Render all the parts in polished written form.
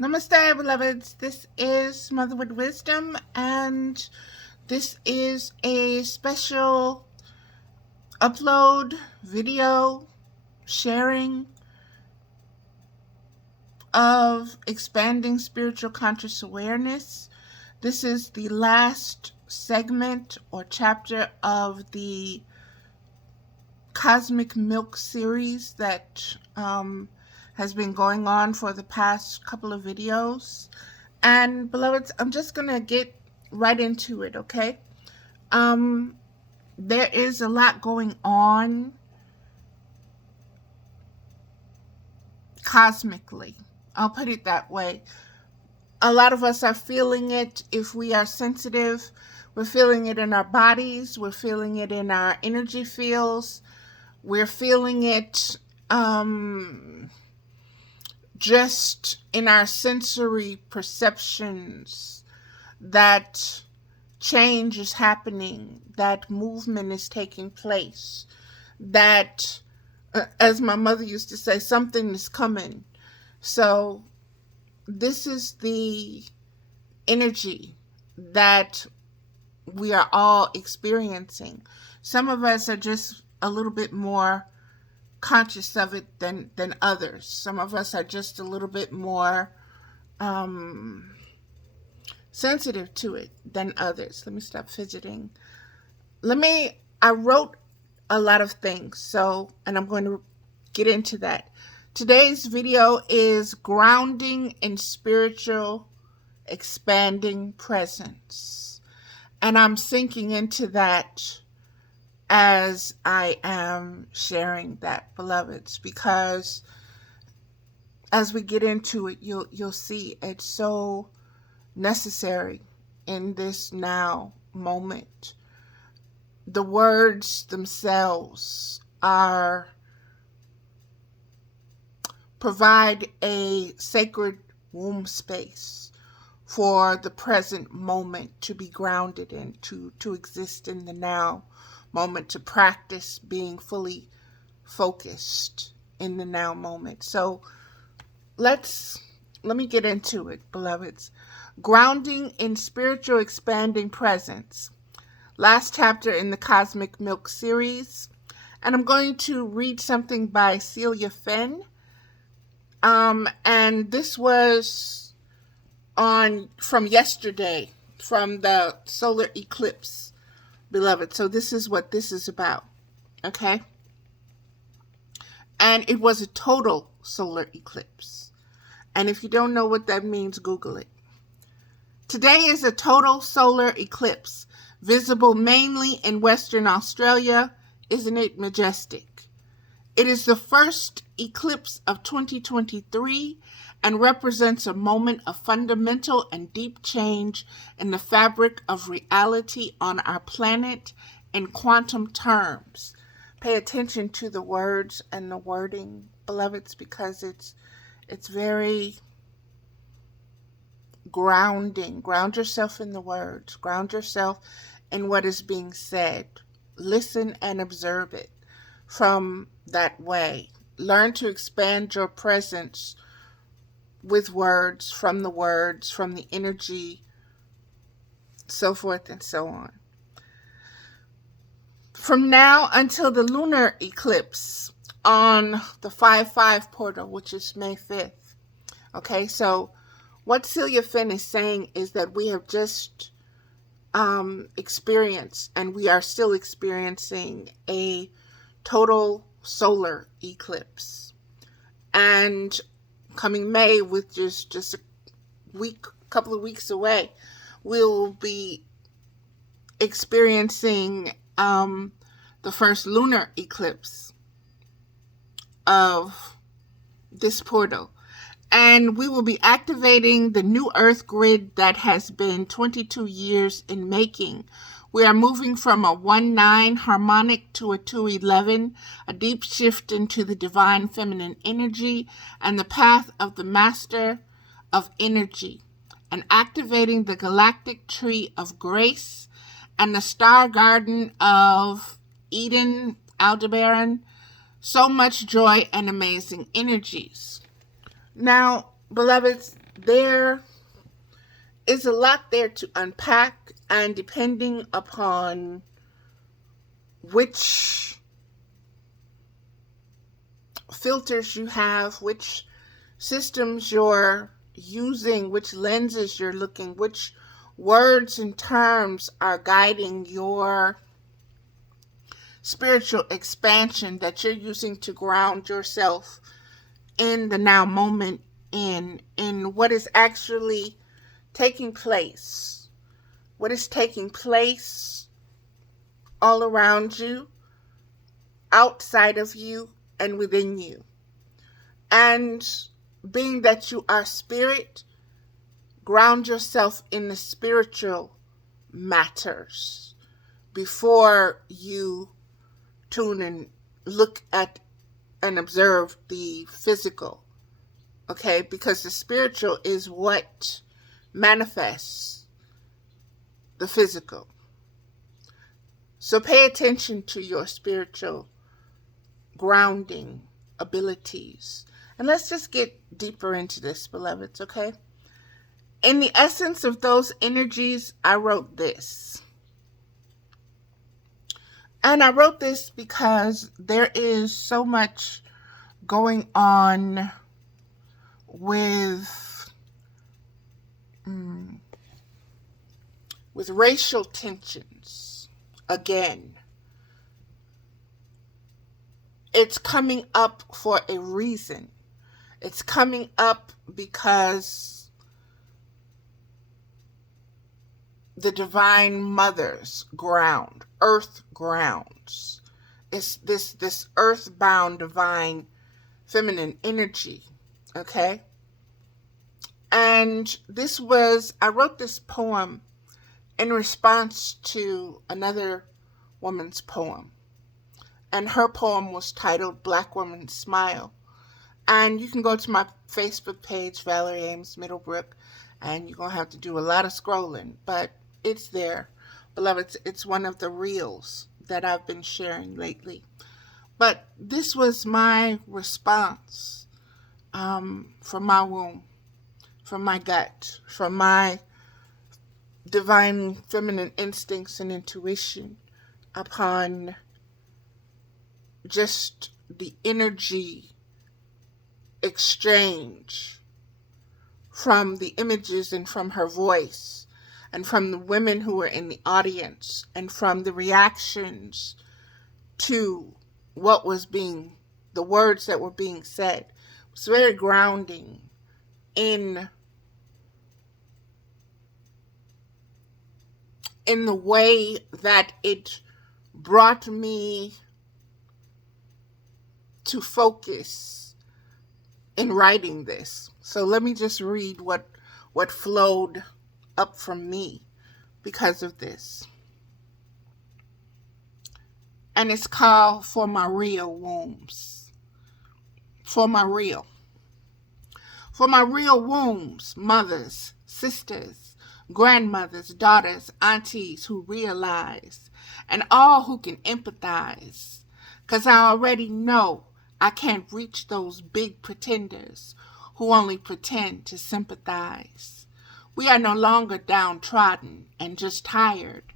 Namaste, beloveds. This is Mother with Wisdom, and this is a special upload video sharing of expanding spiritual conscious awareness. This is the last segment or chapter of the Cosmic Milk series that has been going on for the past couple of videos. And beloveds, I'm just going to get right into it, okay? There is a lot going on cosmically. I'll put it that way. A lot of us are feeling it if we are sensitive. We're feeling it in our bodies. We're feeling it in our energy fields. We're feeling it just in our sensory perceptions that change is happening, that movement is taking place, that, as my mother used to say, something is coming. So this is the energy that we are all experiencing. Some of us are just a little bit more conscious of it than others. Some of us are just a little bit more sensitive to it than others. Let me stop fidgeting. I wrote a lot of things, and I'm going to get into that. Today's video is grounding in spiritual expanding presence. And I'm sinking into that as I am sharing that, beloveds, because as we get into it, you'll see it's so necessary in this now moment. The words themselves provide a sacred womb space for the present moment to be grounded in, to exist in the now moment, to practice being fully focused in the now moment. So let me get into it, beloveds. Grounding in spiritual expanding presence. Last chapter in the Cosmic Milk series. And I'm going to read something by Celia Fenn. And this was from yesterday, from the solar eclipse, beloved. So this is what this is about, okay? And it was a total solar eclipse. And if you don't know what that means, Google it. Today is a total solar eclipse, visible mainly in Western Australia. Isn't it majestic? It is the first eclipse of 2023 and represents a moment of fundamental and deep change in the fabric of reality on our planet in quantum terms. Pay attention to the words and the wording, beloveds, because it's very grounding. Ground yourself in the words. Ground yourself in what is being said. Listen and observe it from that way. Learn to expand your presence with words, from the energy, so forth and so on. From now until the lunar eclipse on the 5/5 portal, which is May 5th. Okay, so what Celia Fenn is saying is that we have just experienced, and we are still experiencing, a total solar eclipse. And coming May, with just a couple of weeks away, we'll be experiencing the first lunar eclipse of this portal. And we will be activating the new Earth grid that has been 22 years in making. We are moving from a 1-9 harmonic to a 2-11, a deep shift into the divine feminine energy and the path of the master of energy, and activating the galactic tree of grace and the star garden of Eden, Aldebaran. So much joy and amazing energies. Now, beloveds, there is a lot there to unpack, and depending upon which filters you have, which systems you're using, which lenses you're looking, which words and terms are guiding your spiritual expansion that you're using to ground yourself in the now moment, in what is actually taking place. What is taking place all around you, outside of you, and within you. And being that you are spirit, ground yourself in the spiritual matters before you tune and look at and observe the physical. Okay? Because the spiritual is what manifests the physical. So pay attention to your spiritual grounding abilities. And let's just get deeper into this, beloveds, okay? In the essence of those energies, I wrote this. And I wrote this because there is so much going on with racial tensions. Again, it's coming up for a reason. It's coming up because the Divine Mother's ground, earth grounds, it's this earthbound divine feminine energy, okay? And I wrote this poem in response to another woman's poem. And her poem was titled Black Woman Smile. And you can go to my Facebook page, Valerie Ames Middlebrook, and you're going to have to do a lot of scrolling. But it's there. Beloved, it's one of the reels that I've been sharing lately. But this was my response from my womb, from my gut, from my divine feminine instincts and intuition upon just the energy exchange from the images and from her voice and from the women who were in the audience and from the reactions to the words that were being said. It was very grounding in the way that it brought me to focus in writing this. So let me just read what flowed up from me because of this. And it's called For My Real Wombs. For my real. For my real wombs, mothers, sisters, grandmothers, daughters, aunties who realize, and all who can empathize. 'Cause I already know I can't reach those big pretenders who only pretend to sympathize. We are no longer downtrodden and just tired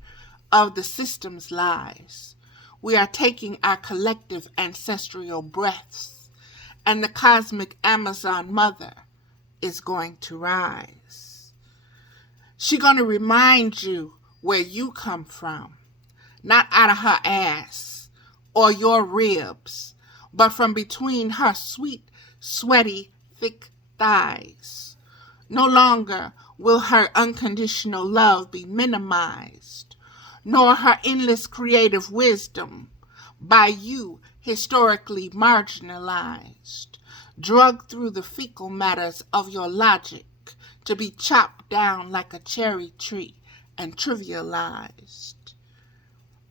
of the system's lies. We are taking our collective ancestral breaths, and the cosmic Amazon mother is going to rise. She's going to remind you where you come from, not out of her ass or your ribs, but from between her sweet, sweaty, thick thighs. No longer will her unconditional love be minimized, nor her endless creative wisdom by you historically marginalized, drugged through the fecal matters of your logic to be chopped down like a cherry tree and trivialized.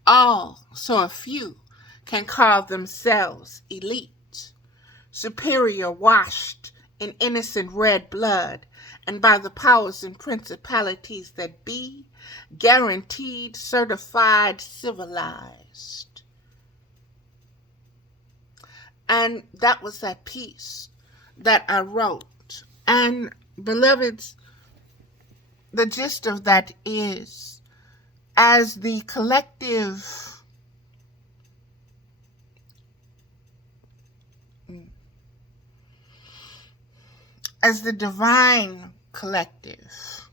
All so a few can call themselves elite, superior, washed in innocent red blood, and by the powers and principalities that be, guaranteed, certified, civilized. And that was that piece that I wrote. And Beloveds, the gist of that is, as the collective, as the divine collective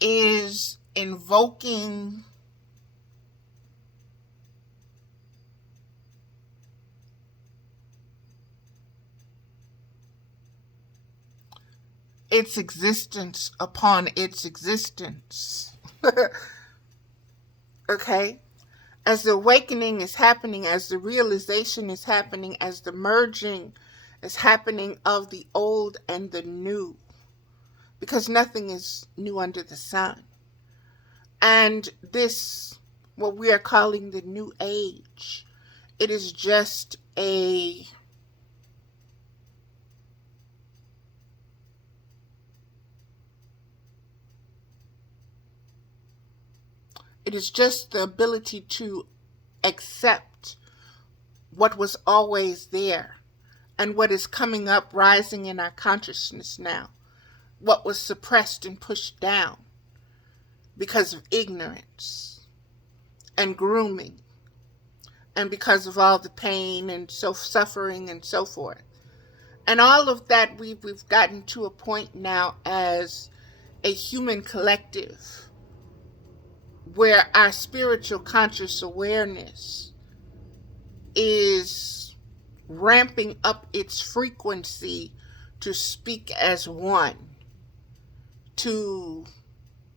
is invoking its existence upon its existence. Okay? As the awakening is happening, as the realization is happening, as the merging is happening of the old and the new, because nothing is new under the sun. And this, what we are calling the new age, it is just a it is just the ability to accept what was always there and what is coming up, rising in our consciousness now, what was suppressed and pushed down because of ignorance and grooming and because of all the pain and suffering and so forth. And all of that, we've gotten to a point now as a human collective where our spiritual conscious awareness is ramping up its frequency to speak as one, to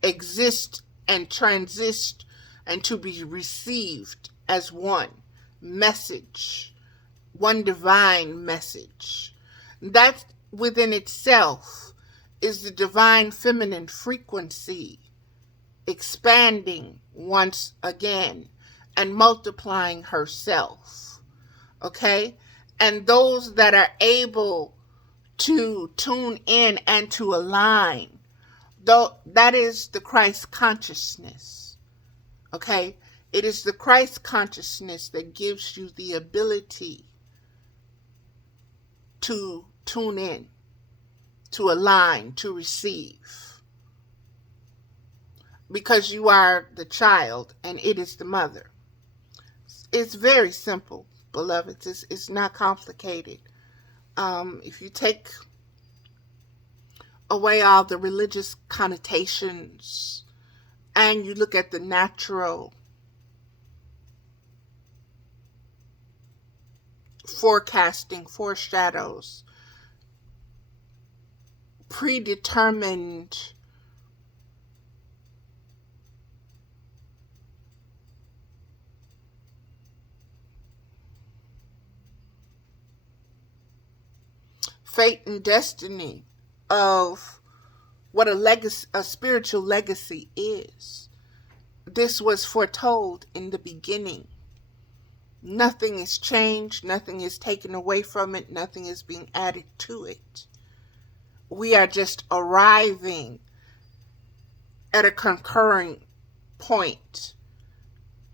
exist and transist and to be received as one message, one divine message. That within itself is the divine feminine frequency expanding once again and multiplying herself. Okay? And those that are able to tune in and to align, though, that is the Christ consciousness. Okay? It is the Christ consciousness that gives you the ability to tune in, to align, to receive. Because you are the child and it is the mother. It's very simple, beloveds. It's not complicated. If you take away all the religious connotations and you look at the natural forecasting, foreshadows, predetermined fate and destiny of what a spiritual legacy is. This was foretold in the beginning. Nothing is changed, nothing is taken away from it, nothing is being added to it. We are just arriving at a concurring point,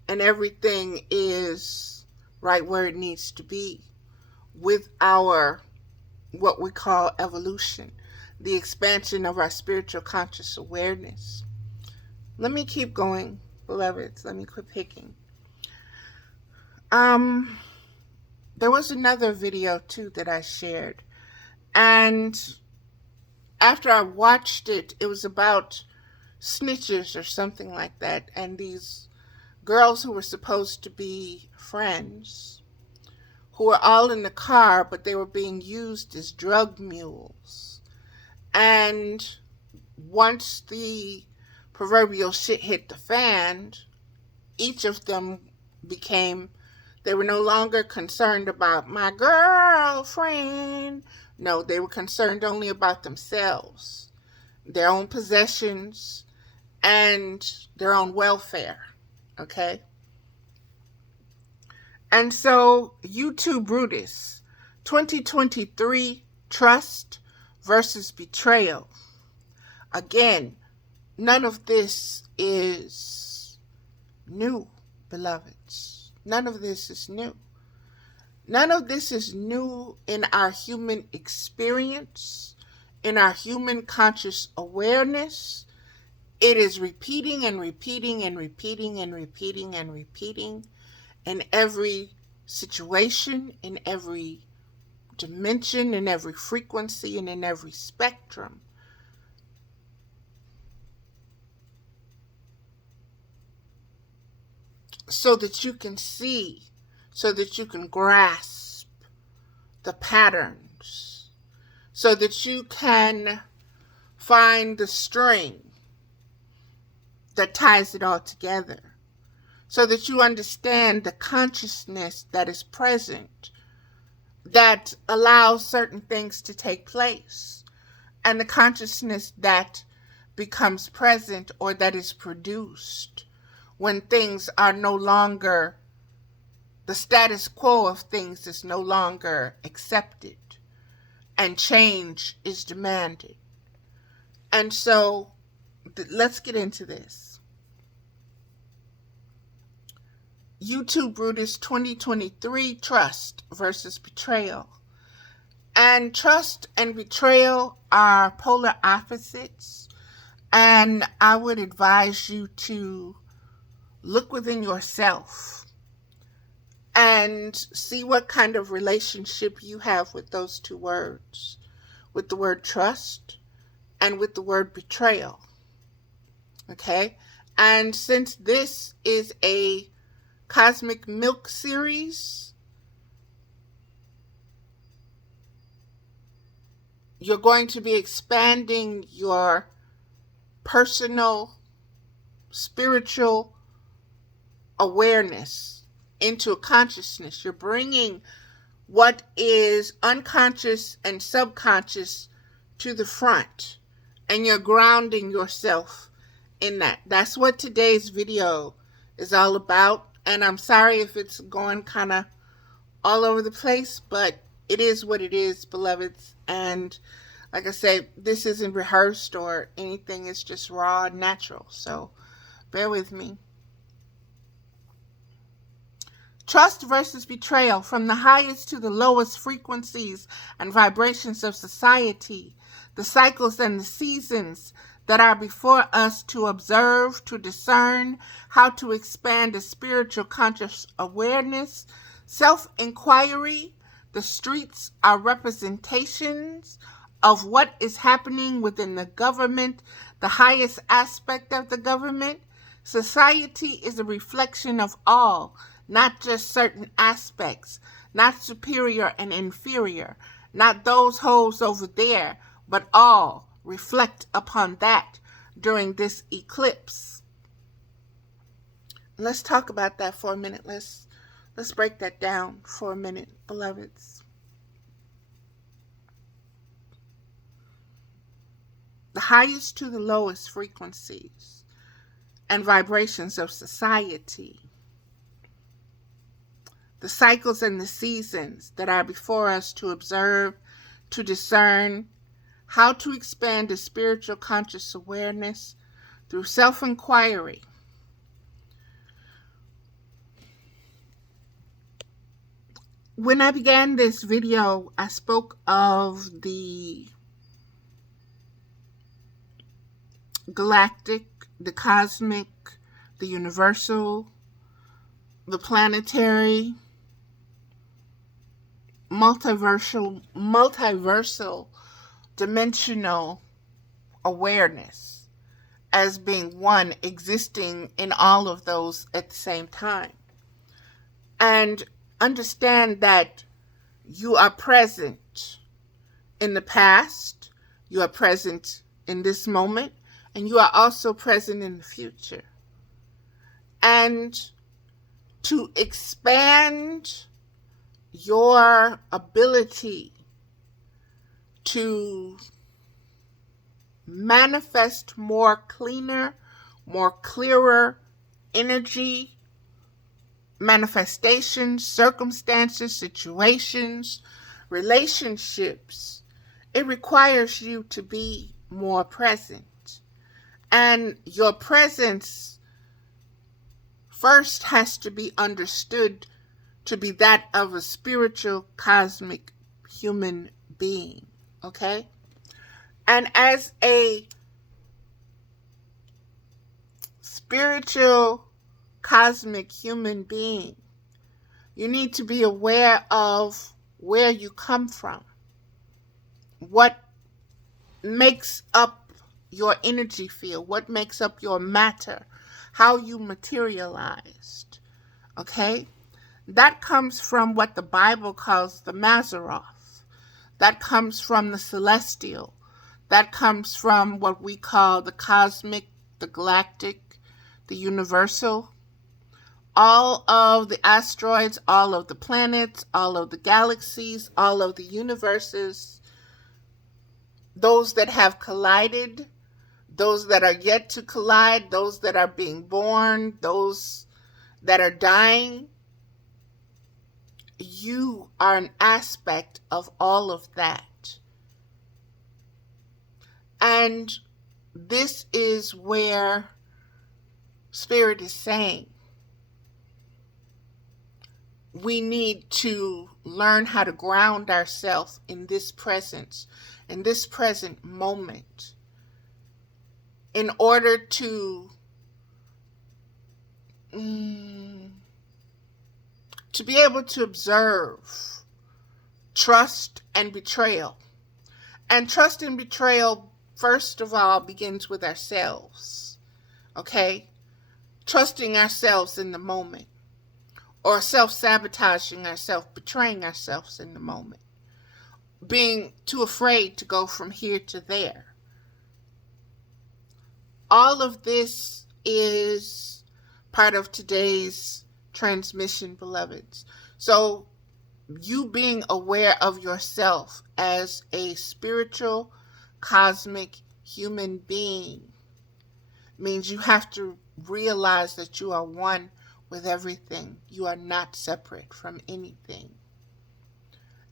and everything is right where it needs to be with our what we call evolution, the expansion of our spiritual conscious awareness. Let me keep going, beloveds. Let me quit picking. There was another video too that I shared, and after I watched it, it was about snitches or something like that, and these girls who were supposed to be friends, who were all in the car, but they were being used as drug mules. And once the proverbial shit hit the fan, each of them they were no longer concerned about my girlfriend. No, they were concerned only about themselves, their own possessions, and their own welfare. Okay? And so, YouTube Brutus, 2023, trust versus betrayal. Again, none of this is new, beloveds. None of this is new. None of this is new in our human experience, in our human conscious awareness, it is repeating and repeating and repeating and repeating and repeating in every situation, in every dimension, in every frequency, and in every spectrum. So that you can see, so that you can grasp the patterns, so that you can find the string that ties it all together, so that you understand the consciousness that is present, that allows certain things to take place, and the consciousness that becomes present or that is produced when things are no longer, the status quo of things is no longer accepted and change is demanded. And so let's get into this. YouTube Brutus 2023, Trust versus Betrayal. And trust and betrayal are polar opposites. And I would advise you to look within yourself and see what kind of relationship you have with those two words, with the word trust and with the word betrayal. Okay? And since this is a Cosmic Milk series, you're going to be expanding your personal, spiritual awareness into a consciousness. You're bringing what is unconscious and subconscious to the front, and you're grounding yourself in that. That's what today's video is all about. And I'm sorry if it's going kind of all over the place, but it is what it is, beloveds. And like I say, this isn't rehearsed or anything. It's just raw and natural. So bear with me. Trust versus betrayal. From the highest to the lowest frequencies and vibrations of society, the cycles and the seasons that are before us to observe, to discern, how to expand a spiritual conscious awareness, self-inquiry. The streets are representations of what is happening within the government, the highest aspect of the government. Society is a reflection of all, not just certain aspects, not superior and inferior, not those holes over there, but all reflect upon that during this eclipse. Let's talk about that for a minute. Let's break that down for a minute, beloveds. The highest to the lowest frequencies and vibrations of society, the cycles and the seasons that are before us to observe, to discern, how to expand a spiritual conscious awareness through self-inquiry. When I began this video, I spoke of the galactic, the cosmic, the universal, the planetary, multiversal, dimensional awareness as being one, existing in all of those at the same time. And understand that you are present in the past, you are present in this moment, and you are also present in the future. And to expand your ability to manifest more cleaner, more clearer energy, manifestations, circumstances, situations, relationships, it requires you to be more present. And your presence first has to be understood to be that of a spiritual, cosmic human being. Okay? And as a spiritual, cosmic human being, you need to be aware of where you come from, what makes up your energy field, what makes up your matter, how you materialized. Okay? That comes from what the Bible calls the Mazaroth. That comes from the celestial. That comes from what we call the cosmic, the galactic, the universal. All of the asteroids, all of the planets, all of the galaxies, all of the universes, those that have collided, those that are yet to collide, those that are being born, those that are dying. You are an aspect of all of that. And this is where Spirit is saying we need to learn how to ground ourselves in this presence, in this present moment, in order to be able to observe trust and betrayal. And trust and betrayal, first of all, begins with ourselves. Okay? Trusting ourselves in the moment. Or self-sabotaging ourselves, betraying ourselves in the moment. Being too afraid to go from here to there. All of this is part of today's transmission, beloveds. So you being aware of yourself as a spiritual, cosmic human being means you have to realize that you are one with everything. You are not separate from anything.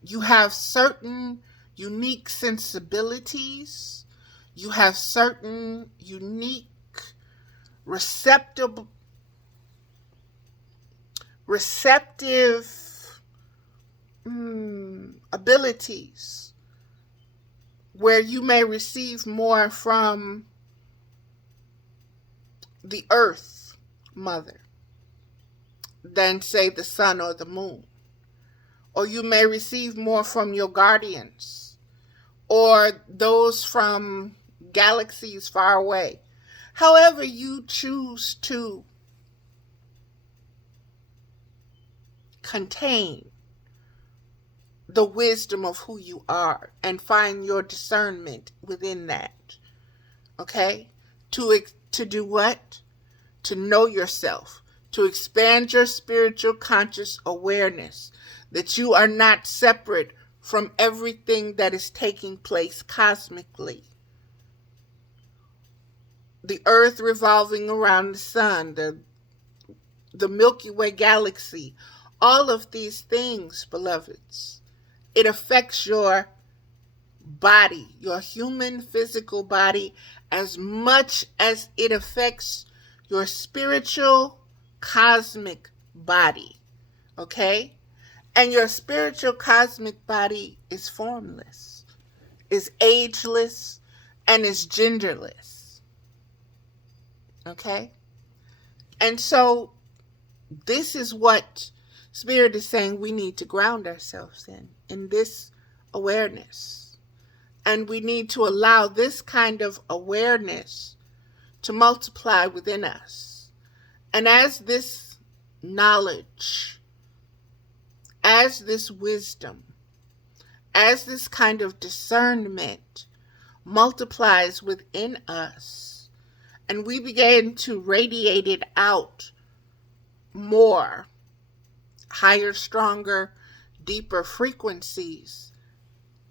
You have certain unique sensibilities. You have certain unique receptive abilities where you may receive more from the earth mother than, say, the sun or the moon. Or you may receive more from your guardians or those from galaxies far away. However you choose to contain the wisdom of who you are and find your discernment within that. Okay? To do what? To know yourself. To expand your spiritual conscious awareness that you are not separate from everything that is taking place cosmically. The earth revolving around the sun, the Milky Way galaxy, all of these things, beloveds, it affects your body, your human physical body, as much as it affects your spiritual cosmic body. Okay? And your spiritual cosmic body is formless, is ageless, and is genderless. Okay? And so this is what Spirit is saying we need to ground ourselves in this awareness. And we need to allow this kind of awareness to multiply within us. And as this knowledge, as this wisdom, as this kind of discernment multiplies within us, and we begin to radiate it out more, higher, stronger, deeper frequencies,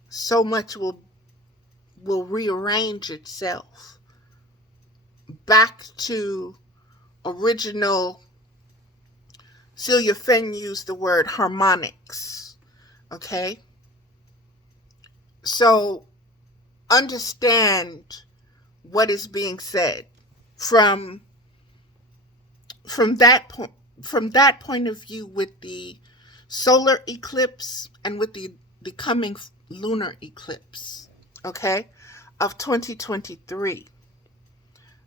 so much will rearrange itself back to original. Celia Fenn used the word harmonics. Okay? So understand what is being said from that point of view, with the solar eclipse and with the coming lunar eclipse. Okay? of 2023.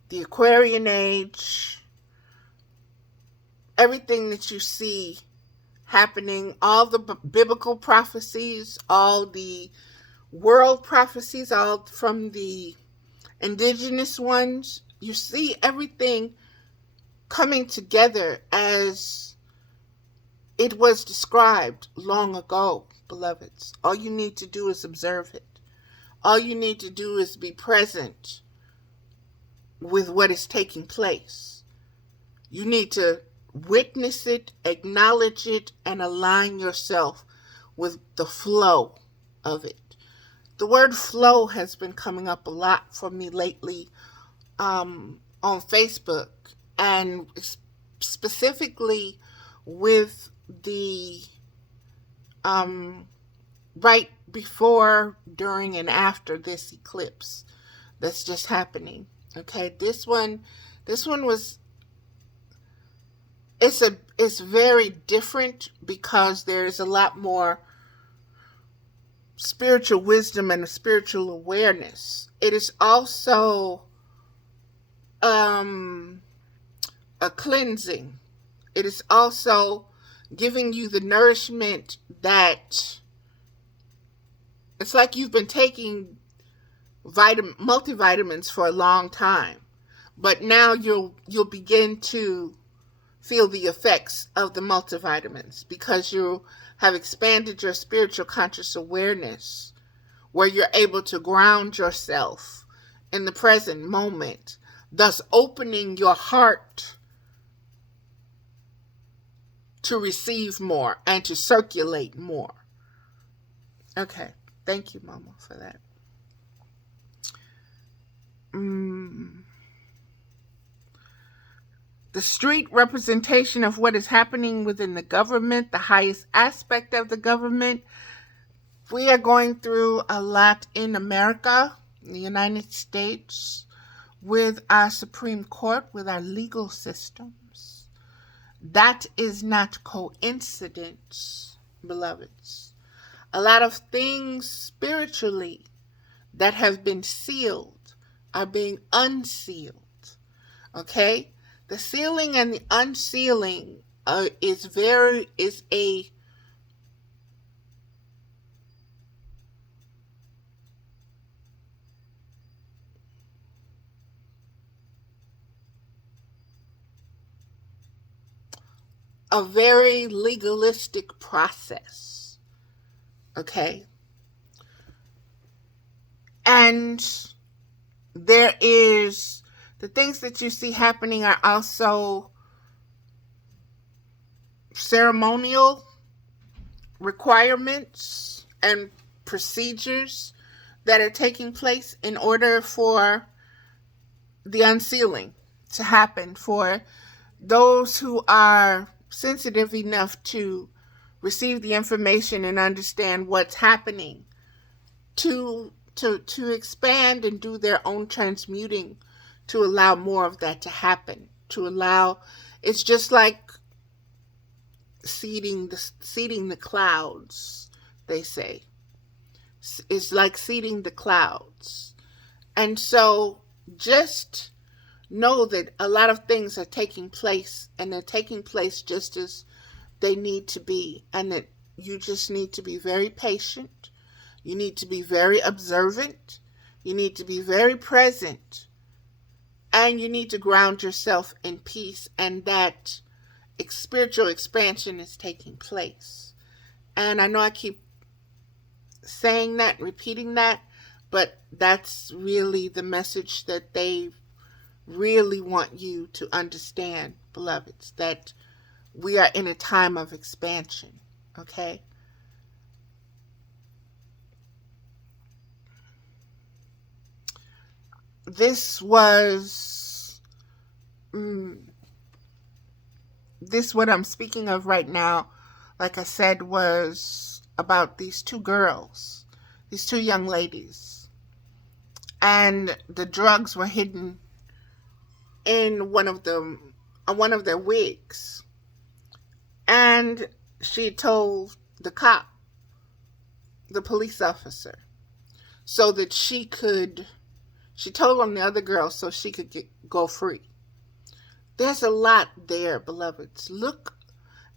The Aquarian age, everything that you see happening, all the biblical prophecies, all the world prophecies, all from the indigenous ones, you see everything coming together as it was described long ago, beloveds. All you need to do is observe it. All you need to do is be present with what is taking place. You need to witness it, acknowledge it, and align yourself with the flow of it. The word flow has been coming up a lot for me lately on Facebook, and specifically with the right before, during, and after this eclipse that's just happening. Okay, this one was, it's very different because there's a lot more spiritual wisdom and a spiritual awareness. It is also a cleansing. It is also giving you the nourishment that it's like you've been taking multivitamins for a long time, but now you'll begin to feel the effects of the multivitamins because you have expanded your spiritual conscious awareness, where you're able to ground yourself in the present moment, thus opening your heart to receive more and to circulate more. Okay, thank you, Mama, for that. The street representation of what is happening within the government, the highest aspect of the government. We are going through a lot in America, in the United States, with our Supreme Court, with our legal systems. That is not coincidence, beloveds. A lot of things spiritually that have been sealed are being unsealed. Okay? The sealing and the unsealing is a very legalistic process. Okay? And there is, the things that you see happening are also ceremonial requirements and procedures that are taking place in order for the unsealing to happen, for those who are sensitive enough to receive the information and understand what's happening, to expand and do their own transmuting, to allow more of that to happen, to allow, it's just like seeding the clouds, they say. It's like seeding the clouds. And so just know that a lot of things are taking place, and they're taking place just as they need to be, and that you just need to be very patient. You need to be very observant. You need to be very present. And you need to ground yourself in peace, and that spiritual expansion is taking place. And I know I keep saying that, repeating that, but that's really the message that they really want you to understand, beloveds, that we are in a time of expansion, okay? This was, what I'm speaking of right now, like I said, was about these two girls, these two young ladies. And the drugs were hidden in one of their wigs. And she told the cop, the police officer, so that she could She told on the other girl so she could go free. There's a lot there, beloveds. Look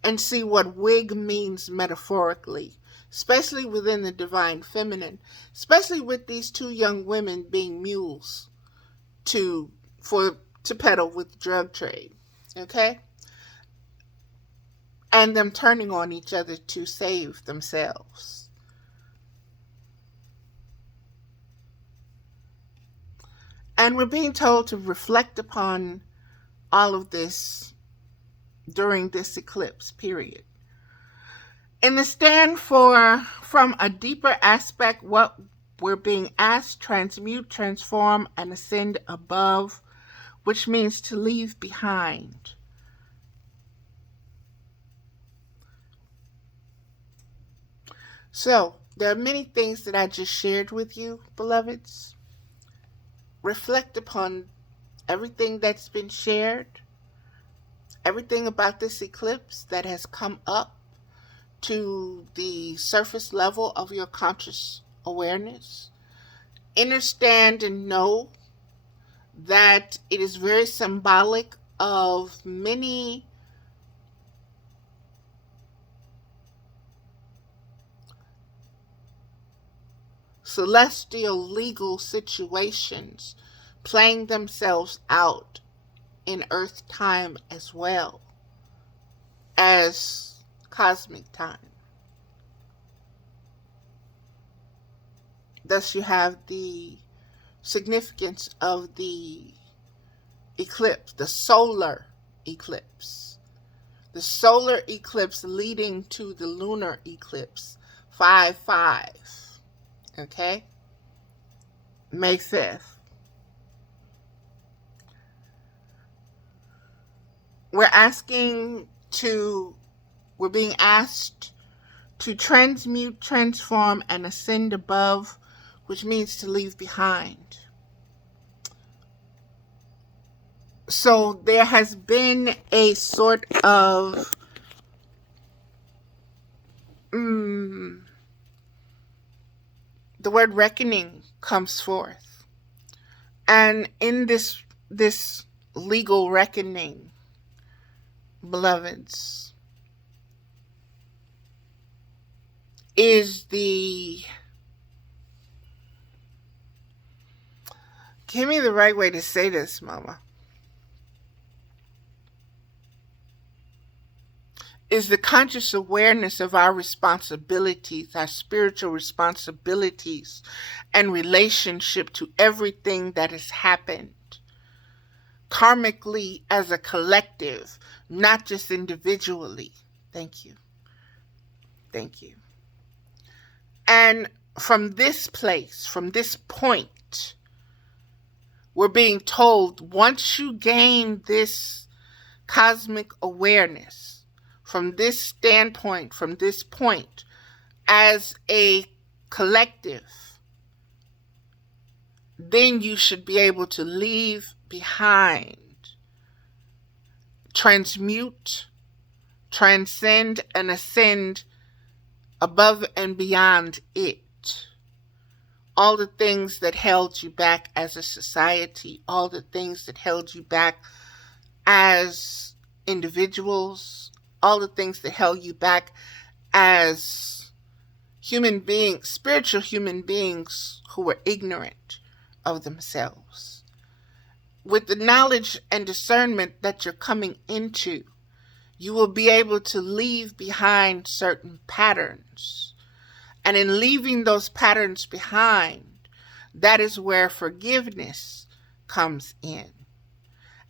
and see what wig means metaphorically, especially within the divine feminine, especially with these two young women being mules to peddle with the drug trade. Okay? And them turning on each other to save themselves. And we're being told to reflect upon all of this during this eclipse period. In the stand for from a deeper aspect, what we're being asked, transmute, transform, and ascend above, which means to leave behind. So, there are many things that I just shared with you, beloveds. Reflect upon everything that's been shared, everything about this eclipse that has come up to the surface level of your conscious awareness. Understand and know that it is very symbolic of many celestial legal situations playing themselves out in earth time as well as cosmic time. Thus you have the significance of the eclipse, the solar eclipse. The solar eclipse leading to the lunar eclipse, 5/5. Okay? May 5th. We're being asked to transmute, transform, and ascend above, which means to leave behind. So there has been a sort of the word reckoning comes forth. And in this legal reckoning, beloveds, is give me the right way to say this, Mama, is the conscious awareness of our responsibilities, our spiritual responsibilities, and relationship to everything that has happened karmically as a collective, not just individually. Thank you. Thank you. And from this place, from this point, we're being told once you gain this cosmic awareness, from this standpoint, from this point, as a collective, then you should be able to leave behind, transmute, transcend, and ascend above and beyond it. All the things that held you back as a society, all the things that held you back as individuals, all the things that held you back as human beings, spiritual human beings who were ignorant of themselves. With the knowledge and discernment that you're coming into, you will be able to leave behind certain patterns. And in leaving those patterns behind, that is where forgiveness comes in.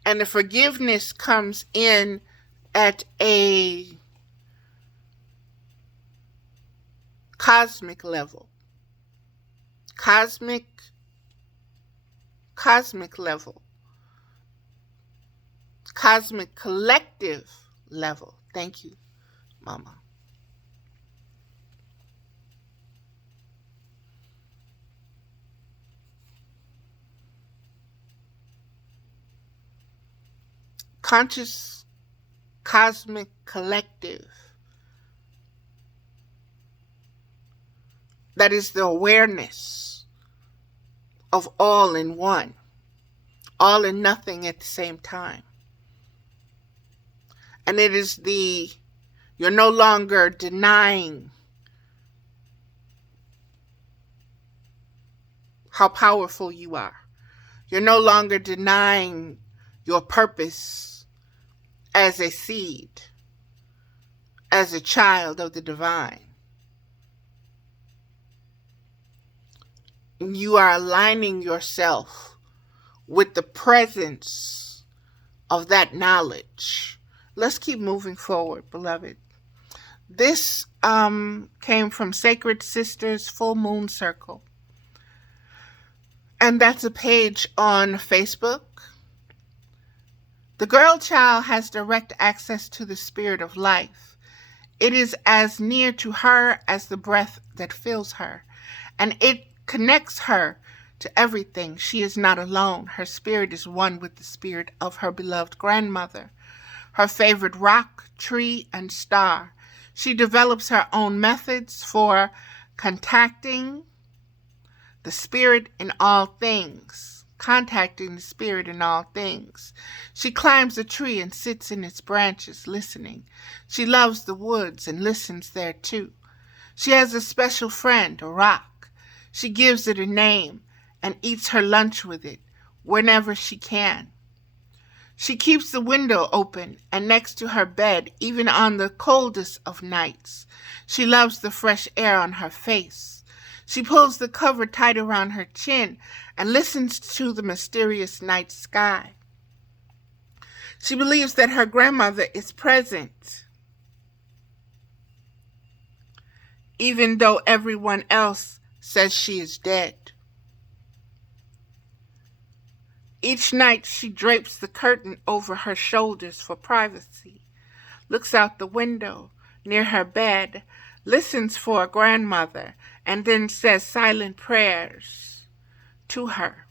And the forgiveness comes in at a cosmic level. Cosmic level. Cosmic collective level. Thank you, Mama. Conscious cosmic collective. That is the awareness of all in one, all and nothing at the same time. And it is you're no longer denying how powerful you are. You're no longer denying your purpose as a seed, as a child of the divine. You are aligning yourself with the presence of that knowledge. Let's keep moving forward, beloved. This came from Sacred Sisters Full Moon Circle. And that's a page on Facebook. The girl child has direct access to the spirit of life. It is as near to her as the breath that fills her, and it connects her to everything. She is not alone. Her spirit is one with the spirit of her beloved grandmother, her favorite rock, tree, and star. She develops her own methods for contacting the spirit in all things. She climbs a tree and sits in its branches listening. She loves the woods and listens there too. She has a special friend, a rock. She gives it a name and eats her lunch with it whenever she can. She keeps the window open and next to her bed, even on the coldest of nights. She loves the fresh air on her face. She pulls the cover tight around her chin and listens to the mysterious night sky. She believes that her grandmother is present, even though everyone else says she is dead. Each night she drapes the curtain over her shoulders for privacy, looks out the window near her bed, listens for a grandmother, and then says silent prayers to her.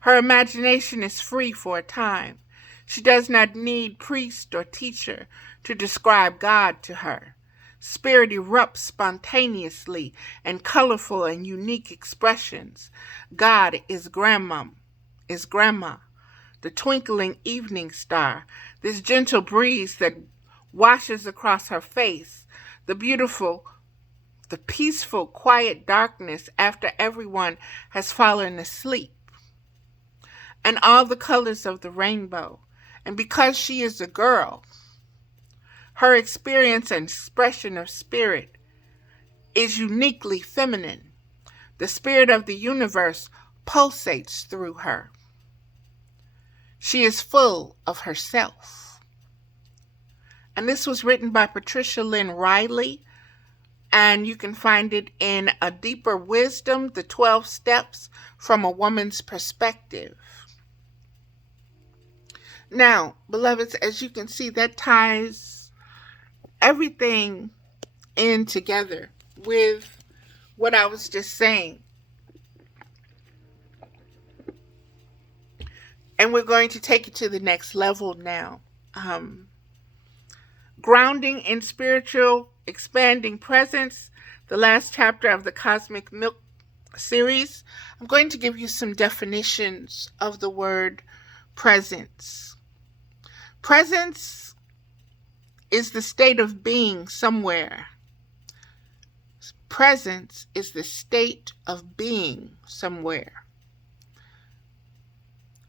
Her imagination is free for a time. She does not need priest or teacher to describe God to her. Spirit erupts spontaneously in colorful and unique expressions. God is grandma, the twinkling evening star, this gentle breeze that washes across her face, the peaceful, quiet darkness after everyone has fallen asleep, and all the colors of the rainbow. And because she is a girl, her experience and expression of spirit is uniquely feminine. The spirit of the universe pulsates through her. She is full of herself. And this was written by Patricia Lynn Riley, and you can find it in A Deeper Wisdom, The 12 Steps from a Woman's Perspective. Now, beloveds, as you can see, that ties everything in together with what I was just saying. And we're going to take it to the next level now. Grounding in spiritual expanding presence, the last chapter of the Cosmic Milk series. I'm going to give you some definitions of the word presence. Presence is the state of being somewhere. Presence is the state of being somewhere.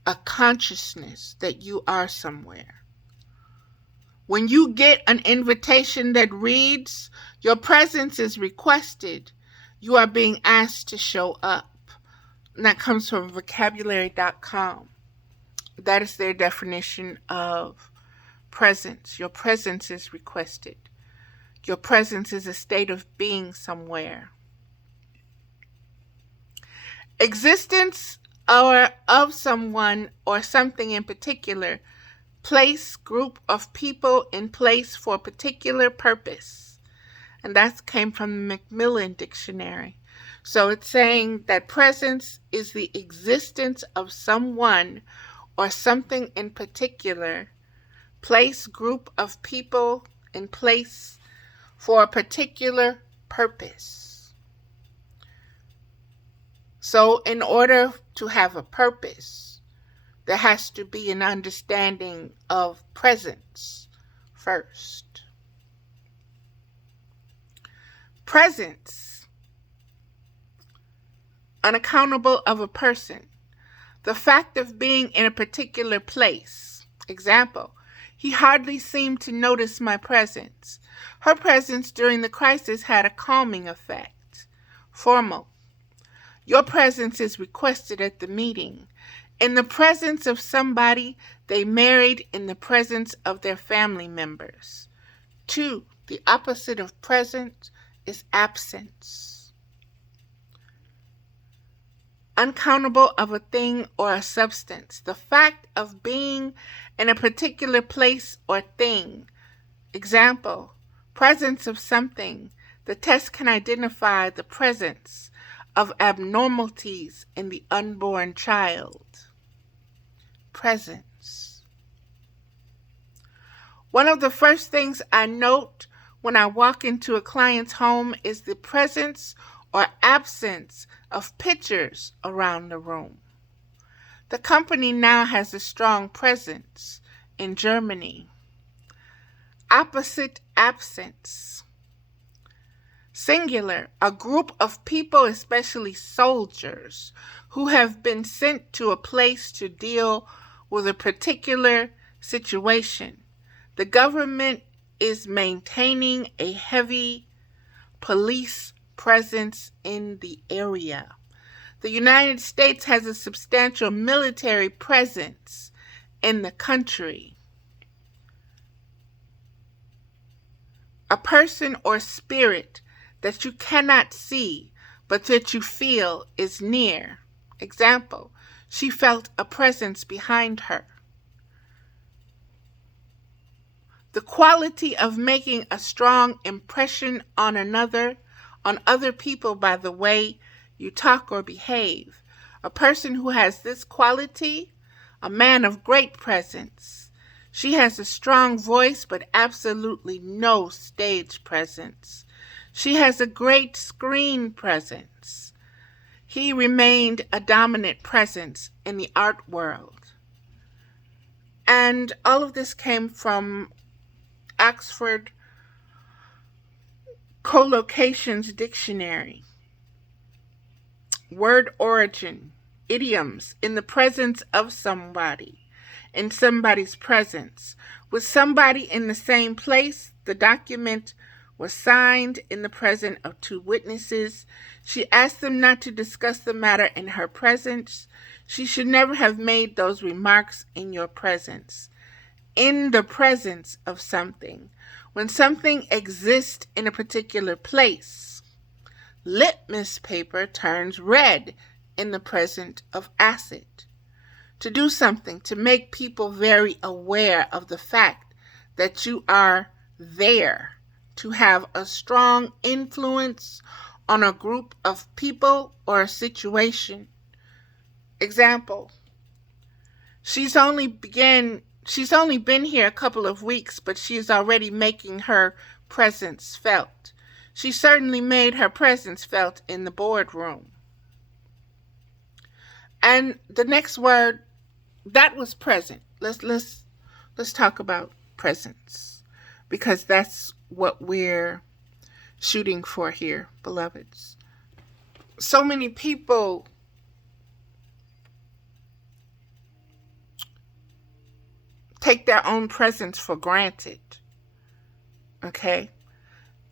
A consciousness that you are somewhere. When you get an invitation that reads, "Your presence is requested," you are being asked to show up. And that comes from vocabulary.com. That is their definition of presence. Your presence is requested. Your presence is a state of being somewhere. Existence of someone or something in particular, place, group of people in place for a particular purpose. And that came from the Macmillan Dictionary. So it's saying that presence is the existence of someone or something in particular, place, group of people in place for a particular purpose. So, in order to have a purpose, there has to be an understanding of presence first. Presence, unaccountable of a person. The fact of being in a particular place. Example, he hardly seemed to notice my presence. Her presence during the crisis had a calming effect. Formal, your presence is requested at the meeting. In the presence of somebody they married in the presence of their family members. 2. The opposite of presence is absence. Uncountable of a thing or a substance. The fact of being in a particular place or thing. Example, presence of something. The test can identify the presence of abnormalities in the unborn child. Presence. One of the first things I note when I walk into a client's home is the presence or absence of pictures around the room. The company now has a strong presence in Germany. Opposite absence. Singular, a group of people, especially soldiers, who have been sent to a place to deal with a particular situation. The government is maintaining a heavy police presence in the area. The United States has a substantial military presence in the country. A person or spirit that you cannot see, but that you feel is near. Example, she felt a presence behind her. The quality of making a strong impression on other people by the way you talk or behave. A person who has this quality, a man of great presence. She has a strong voice but absolutely no stage presence. She has a great screen presence. He remained a dominant presence in the art world. And all of this came from Oxford Collocations Dictionary. Word origin, idioms, in the presence of somebody, in somebody's presence. With somebody in the same place, the document was signed in the presence of 2 witnesses. She asked them not to discuss the matter in her presence. She should never have made those remarks in your presence. In the presence of something. When something exists in a particular place, litmus paper turns red in the presence of acid. To do something, to make people very aware of the fact that you are there, to have a strong influence on a group of people or a situation. Example, she's only been here a couple of weeks, but she is already making her presence felt. She certainly made her presence felt in the boardroom. And the next word, that was present. Let's talk about presence, because that's what we're shooting for here, beloveds. So many people take their own presence for granted. Okay?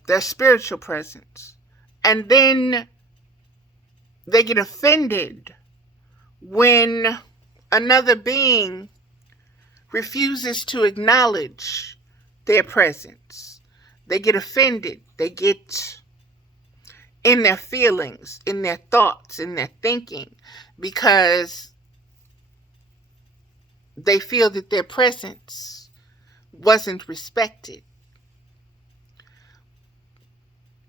Their spiritual presence. And then they get offended when another being refuses to acknowledge their presence. They get offended. They get in their feelings, in their thoughts, in their thinking, because they feel that their presence wasn't respected.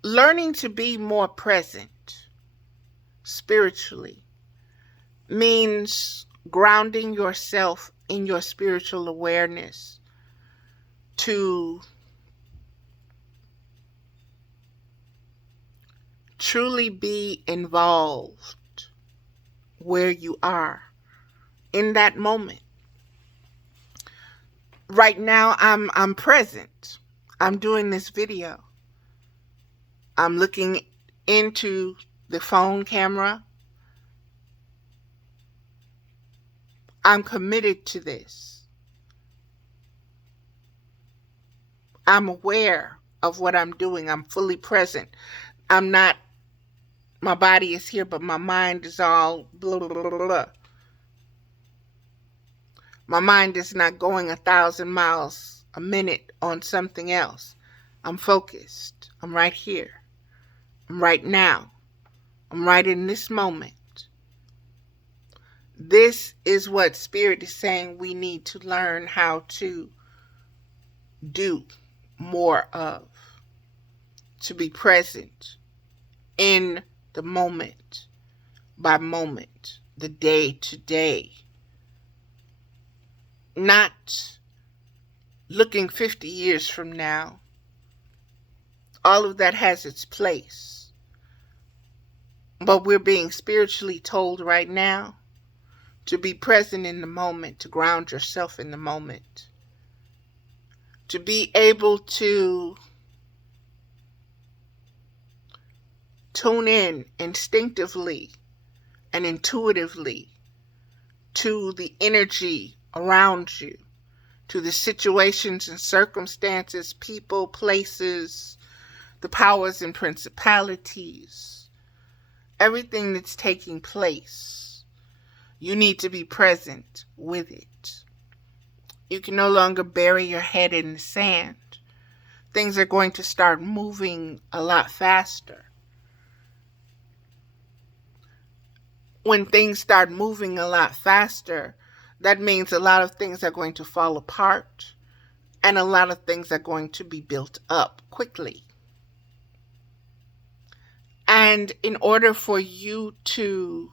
Learning to be more present spiritually means grounding yourself in your spiritual awareness to truly be involved where you are in that moment. Right now, I'm present. I'm doing this video. I'm looking into the phone camera. I'm committed to this. I'm aware of what I'm doing. I'm fully present. I'm not, my body is here, but my mind is all blah, blah, blah, blah. My mind is not going 1,000 miles a minute on something else. I'm focused. I'm right here. I'm right now. I'm right in this moment. This is what Spirit is saying we need to learn how to do more of. To be present in the moment by moment, the day to day. Not looking 50 years from now. All of that has its place. But we're being spiritually told right now to be present in the moment, to ground yourself in the moment. To be able to tune in instinctively and intuitively to the energy around you, to the situations and circumstances, people, places, the powers and principalities, everything that's taking place. You need to be present with it. You can no longer bury your head in the sand. Things are going to start moving a lot faster. When things start moving a lot faster, that means a lot of things are going to fall apart and a lot of things are going to be built up quickly. And in order for you to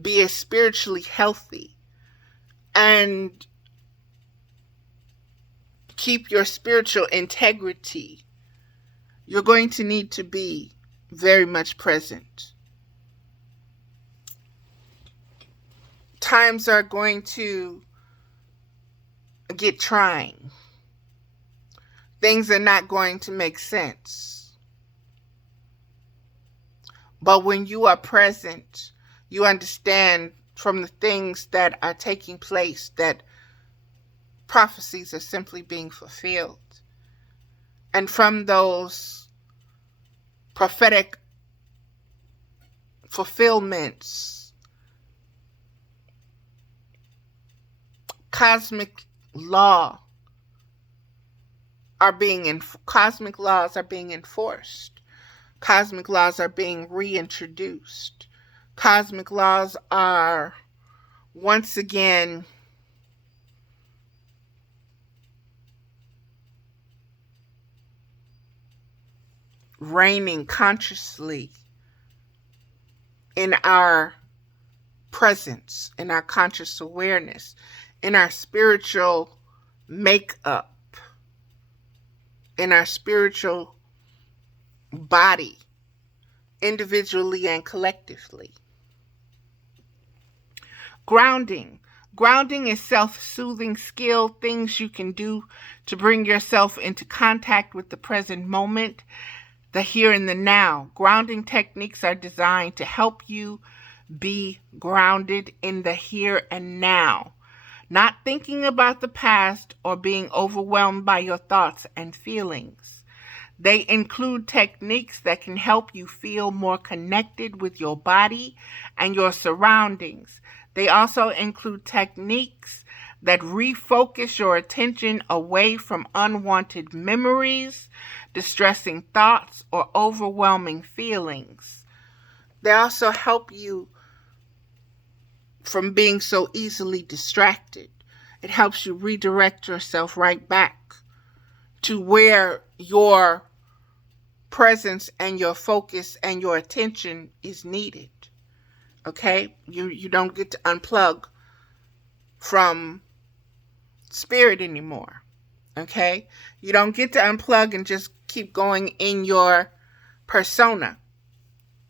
be as spiritually healthy and keep your spiritual integrity, you're going to need to be very much present. Times are going to get trying. Things are not going to make sense. But when you are present, you understand from the things that are taking place that prophecies are simply being fulfilled. And from those prophetic fulfillments, cosmic laws are being enforced. Cosmic laws are being reintroduced. Cosmic laws are once again reigning consciously in our presence, in our conscious awareness, in our spiritual makeup, in our spiritual body, individually and collectively. Grounding. Grounding is self-soothing skill, things you can do to bring yourself into contact with the present moment, the here and the now. Grounding techniques are designed to help you be grounded in the here and now, not thinking about the past or being overwhelmed by your thoughts and feelings. They include techniques that can help you feel more connected with your body and your surroundings. They also include techniques that refocus your attention away from unwanted memories, distressing thoughts, or overwhelming feelings. They also help you from being so easily distracted. It helps you redirect yourself right back to where your presence and your focus and your attention is needed. Okay? You don't get to unplug from spirit anymore. Okay? You don't get to unplug and just keep going in your persona.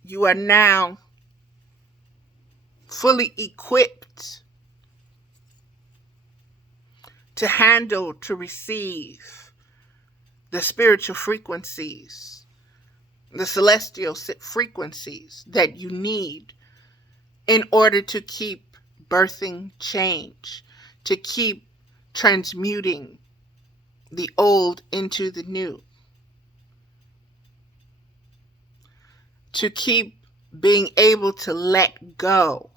You are now fully equipped to handle, to receive the spiritual frequencies, the celestial frequencies that you need in order to keep birthing change, to keep transmuting the old into the new, to keep being able to let go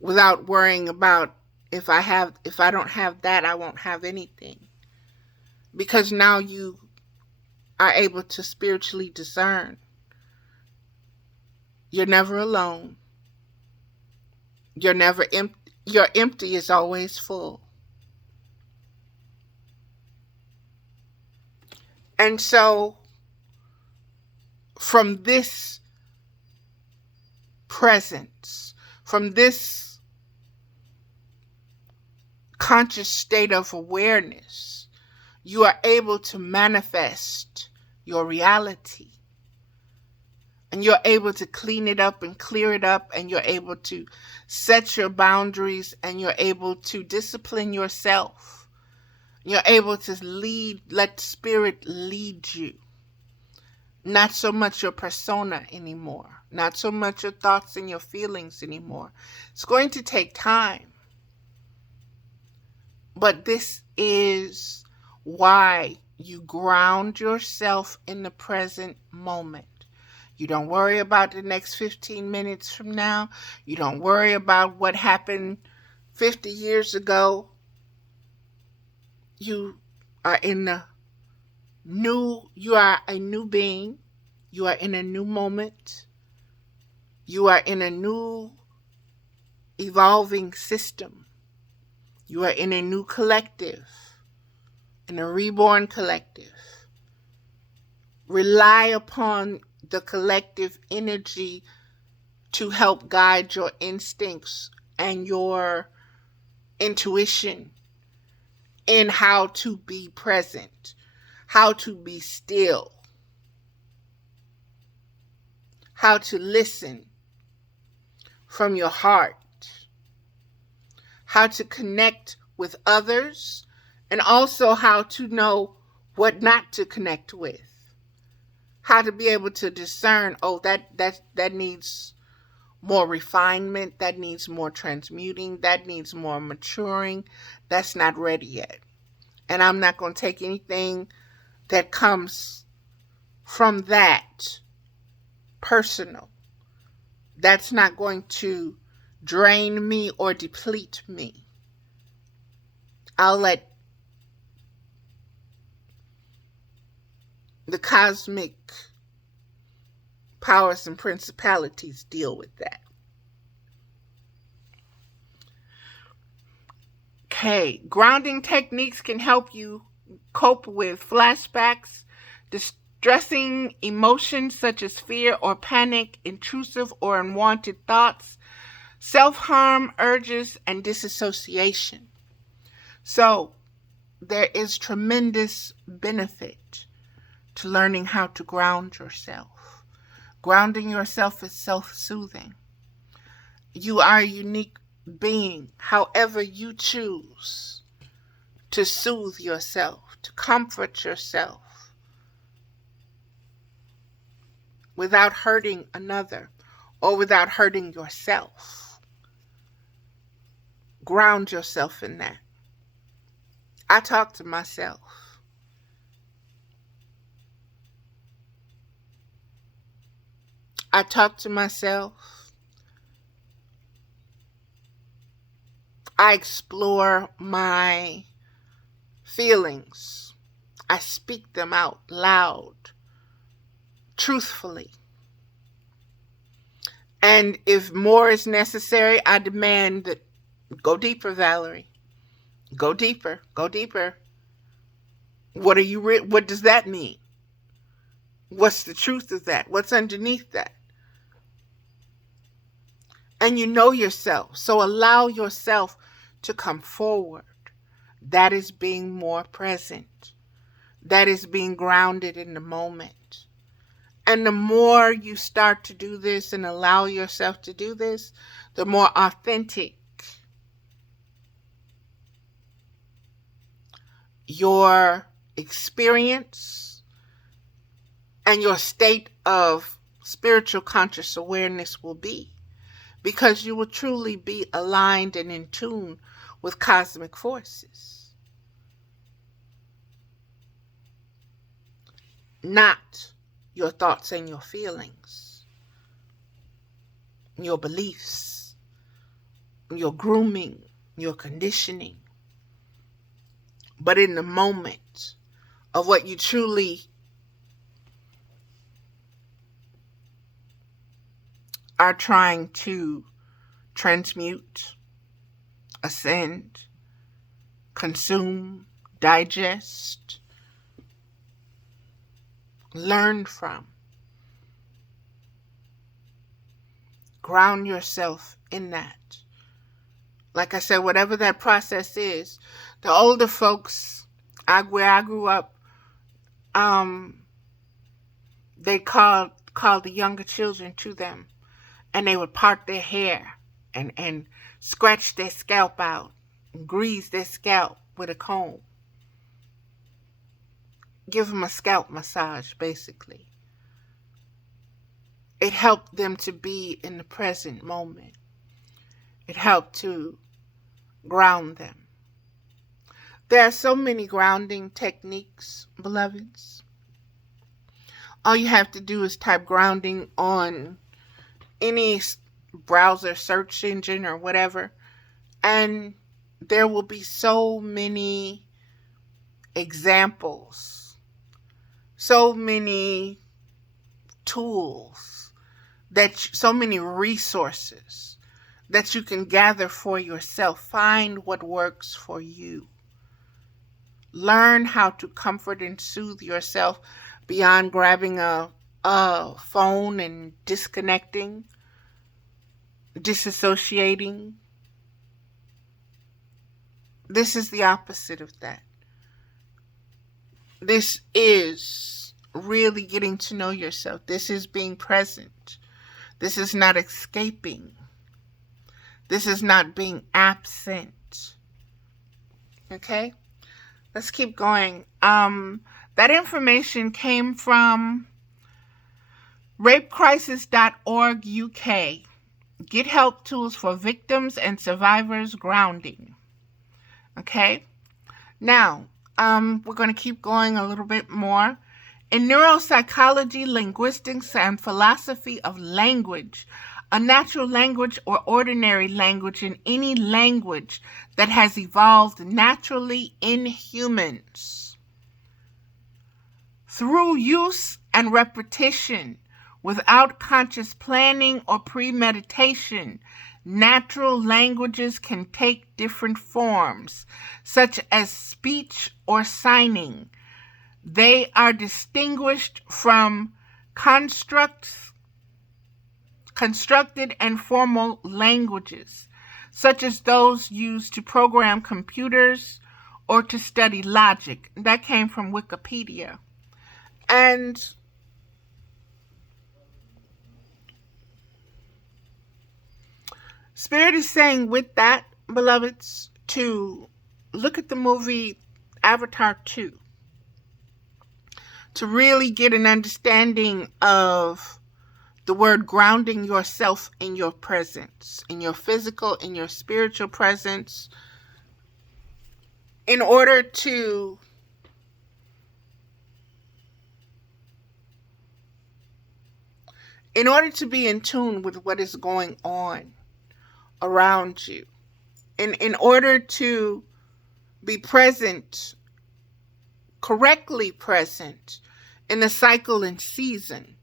without worrying about if I don't have that, I won't have anything. Because now you are able to spiritually discern. You're never alone. You're never empty. Your empty is always full. And so, from this presence, from this conscious state of awareness, you are able to manifest your reality. And you're able to clean it up and clear it up, and you're able to set your boundaries, and you're able to discipline yourself. You're able to let spirit lead you. Not so much your persona anymore. Not so much your thoughts and your feelings anymore. It's going to take time. But this is why you ground yourself in the present moment. You don't worry about the next 15 minutes from now. You don't worry about what happened 50 years ago. You are a new being. You are in a new moment. You are in a new evolving system. You are in a new collective, in a reborn collective. Rely upon the collective energy to help guide your instincts and your intuition in how to be present, how to be still, how to listen from your heart, how to connect with others, and also how to know what not to connect with. How to be able to discern, that needs more refinement, that needs more transmuting, that needs more maturing, that's not ready yet. And I'm not going to take anything that comes from that personal. That's not going to drain me or deplete me. I'll let the cosmic powers and principalities deal with that. Okay, grounding techniques can help you cope with flashbacks, distressing emotions such as fear or panic, intrusive or unwanted thoughts, self-harm urges, and disassociation. So, there is tremendous benefit to learning how to ground yourself. Grounding yourself is self-soothing. You are a unique being, however you choose to soothe yourself, to comfort yourself without hurting another or without hurting yourself. Ground yourself in that. I talk to myself. I talk to myself. I explore my feelings. I speak them out loud, truthfully. And if more is necessary, I demand that go deeper, Valerie. Go deeper. Go deeper. What does that mean? What's the truth of that? What's underneath that? And you know yourself, so allow yourself to come forward. That is being more present. that is being grounded in the moment. And the more you start to do this and allow yourself to do this, the more authentic your experience and your state of spiritual conscious awareness will be. Because you will truly be aligned and in tune with cosmic forces. Not your thoughts and your feelings, your beliefs, your grooming, your conditioning, but in the moment of what you truly are trying to transmute, ascend, consume, digest, learn from. Ground yourself in that. Like I said, whatever that process is, the older folks, where I grew up, they called the younger children to them, and they would part their hair and scratch their scalp out, and grease their scalp with a comb. Give them a scalp massage, basically. It helped them to be in the present moment. It helped to ground them. There are so many grounding techniques, beloveds. All you have to do is type grounding on any browser search engine or whatever, and there will be so many examples, so many tools, so many resources that you can gather for yourself. Find what works for you. Learn how to comfort and soothe yourself beyond grabbing a phone and disconnecting, disassociating. This is the opposite of that. This is really getting to know yourself. This is being present. This is not escaping. This is not being absent. Okay? Let's keep going. That information came from rapecrisis.org UK. Get help tools for victims and survivors grounding. Okay? Now, we're going to keep going a little bit more. In neuropsychology, linguistics, and philosophy of language, a natural language or ordinary language in any language that has evolved naturally in humans. Through use and repetition, without conscious planning or premeditation, natural languages can take different forms, such as speech or signing. They are distinguished from constructed and formal languages, such as those used to program computers or to study logic. That came from Wikipedia. And Spirit is saying with that, beloveds, to look at the movie Avatar 2. To really get an understanding of the word grounding yourself in your presence, in your physical, in your spiritual presence, in order to be in tune with what is going on around you, in order to be present, correctly present in the cycle and season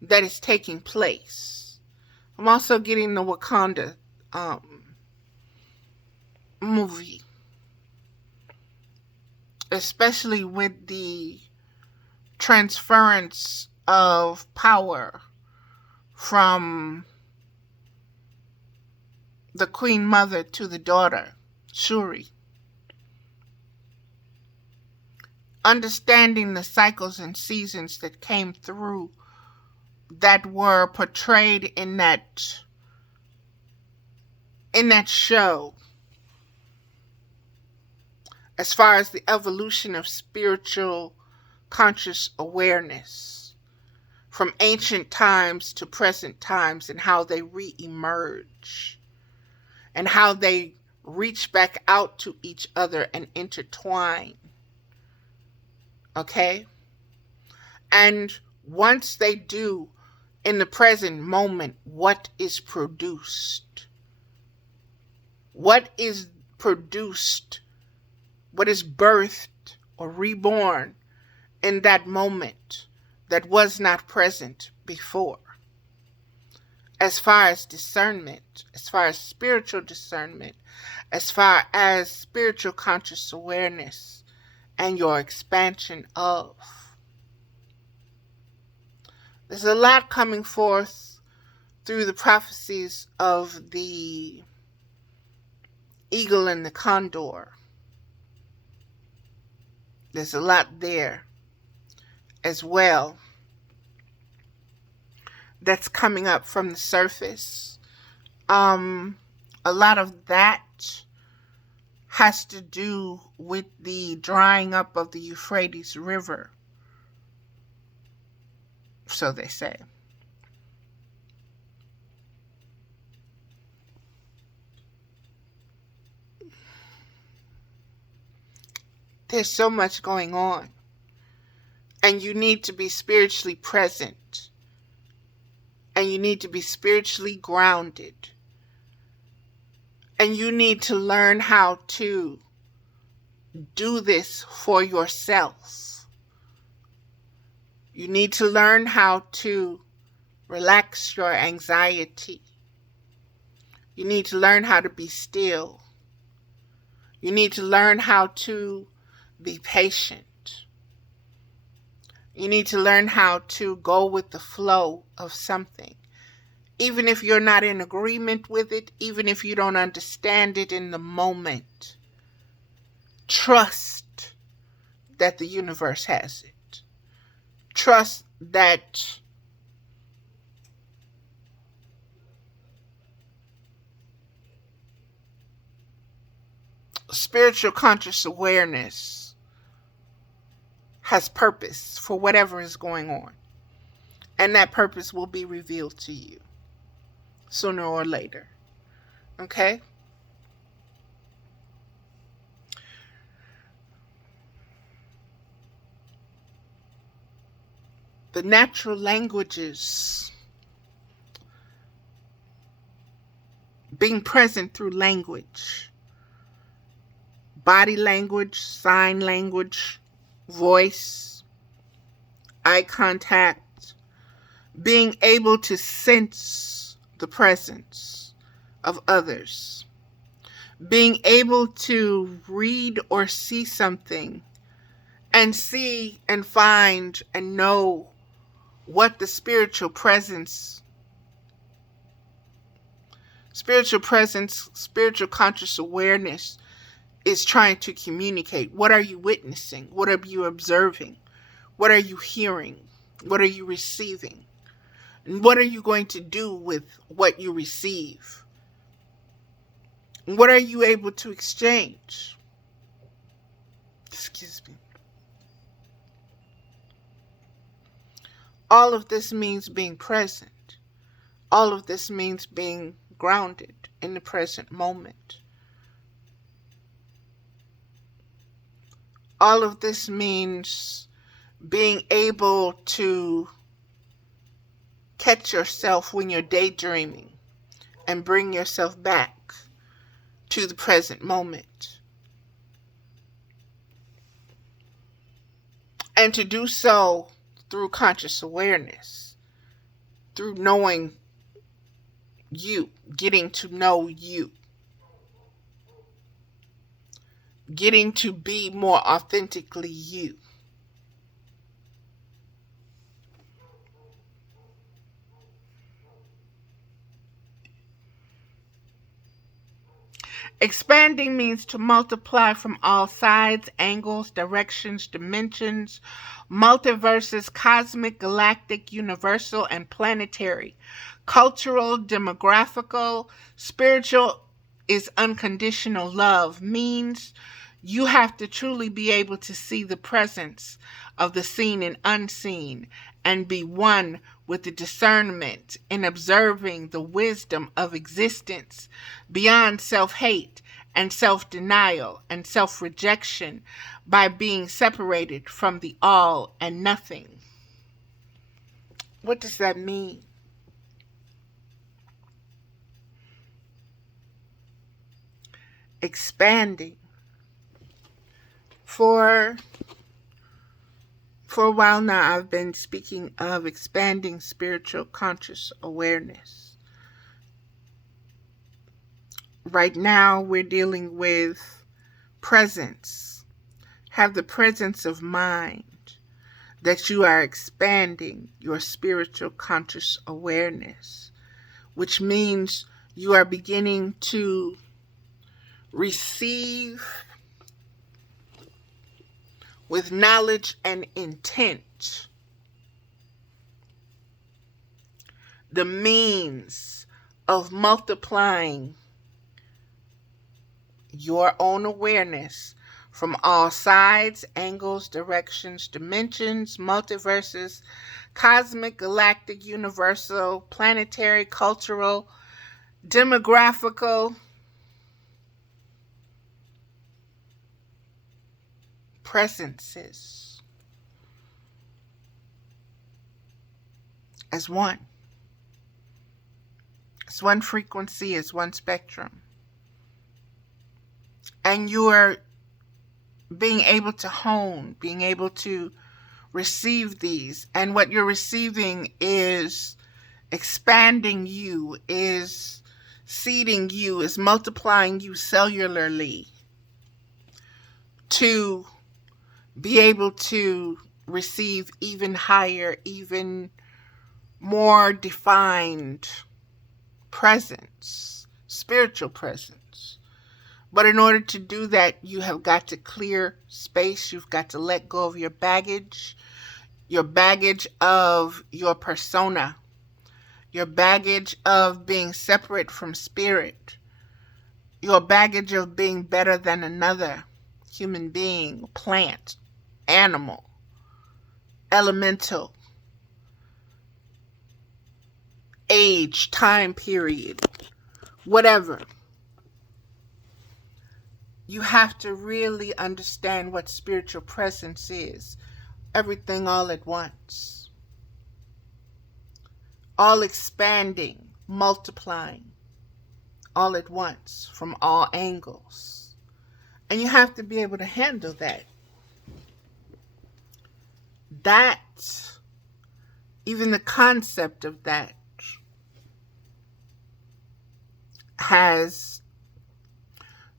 that is taking place. I'm also getting the Wakanda movie, especially with the transference of power from the Queen Mother to the daughter, Shuri. understanding the cycles and seasons that came through, that were portrayed in that show, as far as the evolution of spiritual conscious awareness from ancient times to present times, and how they re-emerge and how they reach back out to each other and intertwine. Okay? And once they do, in the present moment, what is produced? What is produced? What is birthed or reborn in that moment that was not present before? As far as discernment, as far as spiritual discernment, as far as spiritual conscious awareness and your expansion of. There's a lot coming forth through the prophecies of the eagle and the condor. There's a lot there as well that's coming up from the surface. A lot of that has to do with the drying up of the Euphrates River, so they say. There's so much going on, and you need to be spiritually present, and you need to be spiritually grounded, and you need to learn how to do this for yourself. You need to learn how to relax your anxiety. You need to learn how to be still. You need to learn how to be patient. You need to learn how to go with the flow of something. Even if you're not in agreement with it, even if you don't understand it in the moment, trust that the universe has it. Trust that spiritual conscious awareness has purpose for whatever is going on. And that purpose will be revealed to you sooner or later. Okay? The natural languages, being present through language, body language, sign language, voice, eye contact, being able to sense the presence of others, being able to read or see something and see and find and know what the spiritual presence, spiritual conscious awareness is trying to communicate. What are you witnessing? What are you observing? What are you hearing? What are you receiving? And what are you going to do with what you receive? And what are you able to exchange? Excuse me. All of this means being present. All of this means being grounded in the present moment. All of this means being able to catch yourself when you're daydreaming and bring yourself back to the present moment. And to do so through conscious awareness, through knowing you, getting to know you, getting to be more authentically you. Expanding means to multiply from all sides, angles, directions, dimensions, multiverses, cosmic, galactic, universal, and planetary. Cultural, demographical, spiritual is unconditional love, means you have to truly be able to see the presence of the seen and unseen and be one with the discernment in observing the wisdom of existence beyond self-hate and self-denial and self-rejection by being separated from the all and nothing. What does that mean? Expanding. For a while now, I've been speaking of expanding spiritual conscious awareness. Right now, we're dealing with presence. Have the presence of mind that you are expanding your spiritual conscious awareness, which means you are beginning to receive with knowledge and intent the means of multiplying your own awareness from all sides, angles, directions, dimensions, multiverses, cosmic, galactic, universal, planetary, cultural, demographical, presences as one. It's one frequency, it's one spectrum. And you are being able to hone, being able to receive these. And what you're receiving is expanding you, is seeding you, is multiplying you cellularly to be able to receive even higher, even more defined presence, spiritual presence. But in order to do that, you have got to clear space. You've got to let go of your baggage of your persona, your baggage of being separate from spirit, your baggage of being better than another human being, plant, animal, elemental, age, time period, whatever. You have to really understand what spiritual presence is. Everything all at once. All expanding, multiplying, all at once, from all angles. And you have to be able to handle that. That, even the concept of that, has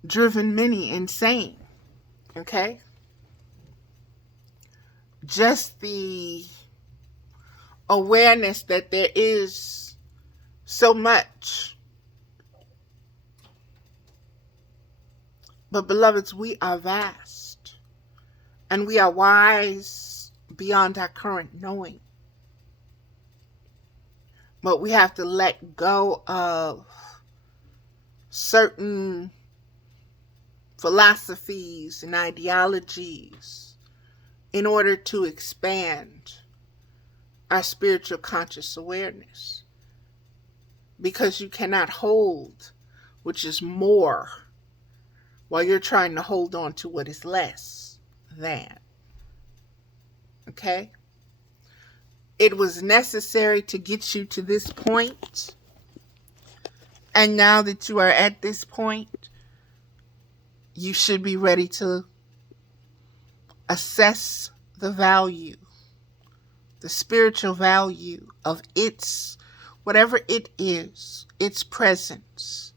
driven many insane. Okay? Just the awareness that there is so much. But beloveds, we are vast. And we are wise beyond our current knowing. But we have to let go of certain philosophies and ideologies in order to expand our spiritual conscious awareness. Because you cannot hold, which is more, while you're trying to hold on to what is less than. Okay? It was necessary to get you to this point. And now that you are at this point, you should be ready to assess the value, the spiritual value of its, whatever it is, its presence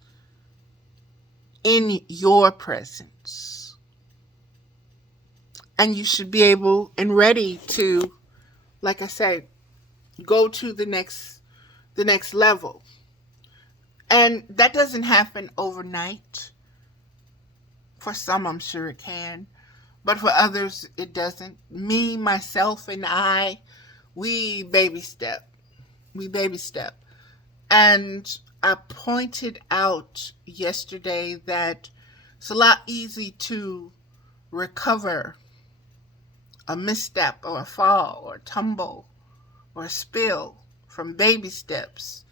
in your presence. And you should be able and ready to, like I said, go to the next level. And that doesn't happen overnight. For some, I'm sure it can. But for others, it doesn't. Me, myself, and I, we baby step. We baby step. And I pointed out yesterday that it's a lot easy to recover a misstep or a fall or a tumble or a spill from baby steps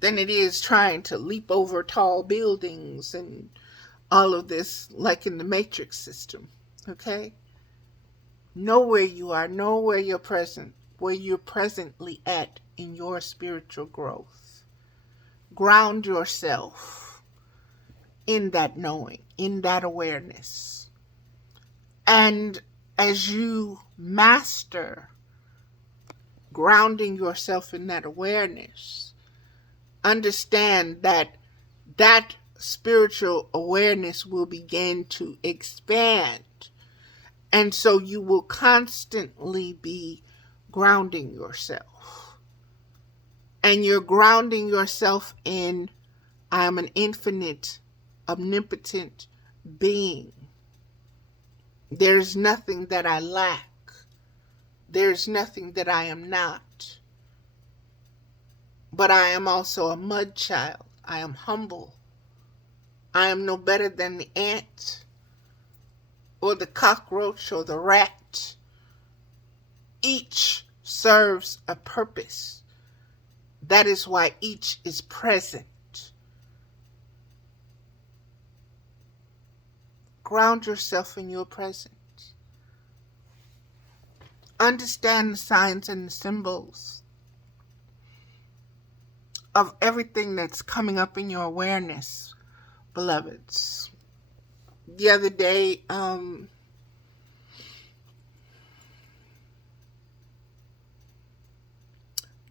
than it is trying to leap over tall buildings and all of this, like in the Matrix system. Okay? Know where you are, know where you're present, where you're presently at in your spiritual growth. Ground yourself in that knowing, in that awareness. And as you master grounding yourself in that awareness, understand that that spiritual awareness will begin to expand. And so you will constantly be grounding yourself. And you're grounding yourself in, I am an infinite, omnipotent being. There's nothing that I lack. There's nothing that I am not. But I am also a mud child. I am humble. I am no better than the ant or the cockroach or the rat. Each serves a purpose. That is why each is present. Ground yourself in your present. Understand the signs and the symbols of everything that's coming up in your awareness, beloveds. The other day,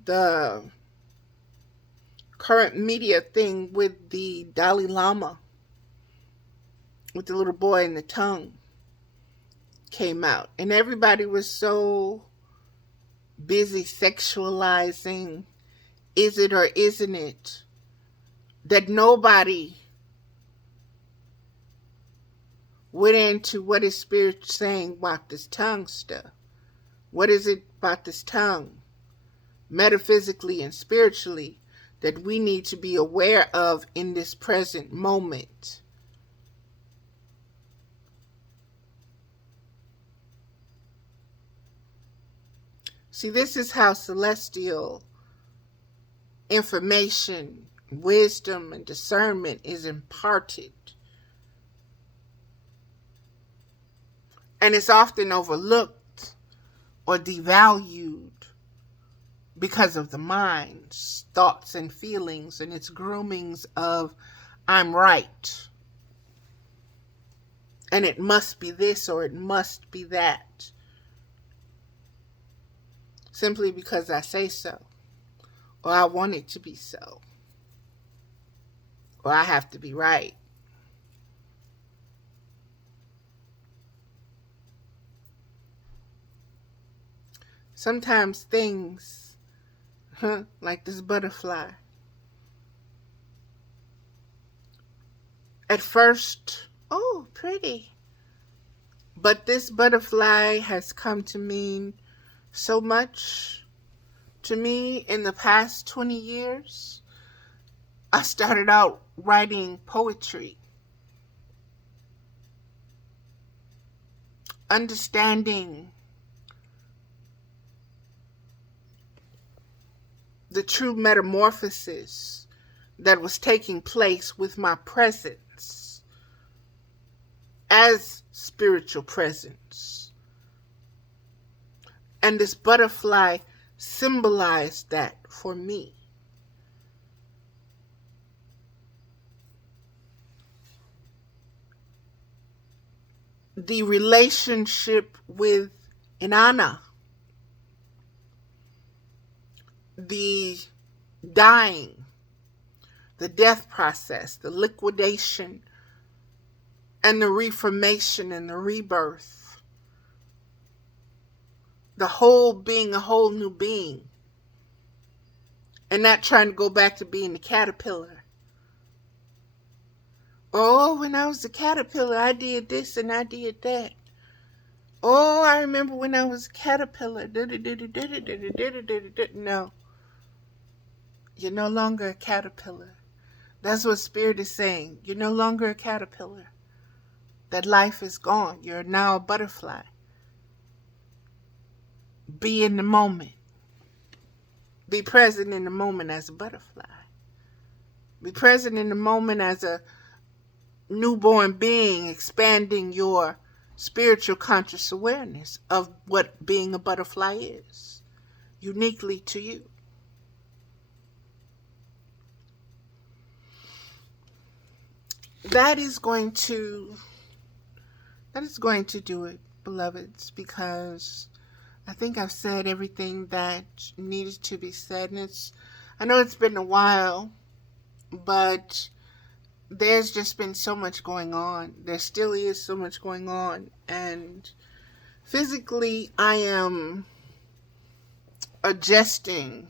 the current media thing with the Dalai Lama, with the little boy and the tongue, came out. And everybody was so busy sexualizing, is it or isn't it, that nobody went into what is Spirit saying about this tongue stuff. What is it about this tongue, metaphysically and spiritually, that we need to be aware of in this present moment? See, this is how celestial information, wisdom, and discernment is imparted. And it's often overlooked or devalued because of the mind's thoughts and feelings and its groomings of, I'm right. And it must be this or it must be that. Simply because I say so. Or I want it to be so. Or I have to be right. Sometimes things, like this butterfly, at first, oh, pretty. But this butterfly has come to mean so much to me in the past 20 years. I started out writing poetry, understanding the true metamorphosis that was taking place with my presence as spiritual presence. And this butterfly symbolized that for me. The relationship with Inanna, the dying, the death process, the liquidation, and the reformation and the rebirth. The whole being a whole new being. And not trying to go back to being the caterpillar. Oh, when I was a caterpillar, I did this and I did that. Oh, I remember when I was a caterpillar. No, you're no longer a caterpillar. That's what Spirit is saying. You're no longer a caterpillar. That life is gone. You're now a butterfly. Be in the moment. Be present in the moment as a butterfly. Be present in the moment as a newborn being, expanding your spiritual conscious awareness of what being a butterfly is, uniquely to you. That is going to do it, beloveds, because I think I've said everything that needed to be said. And I know it's been a while, but there's just been so much going on. There still is so much going on. And physically, I am adjusting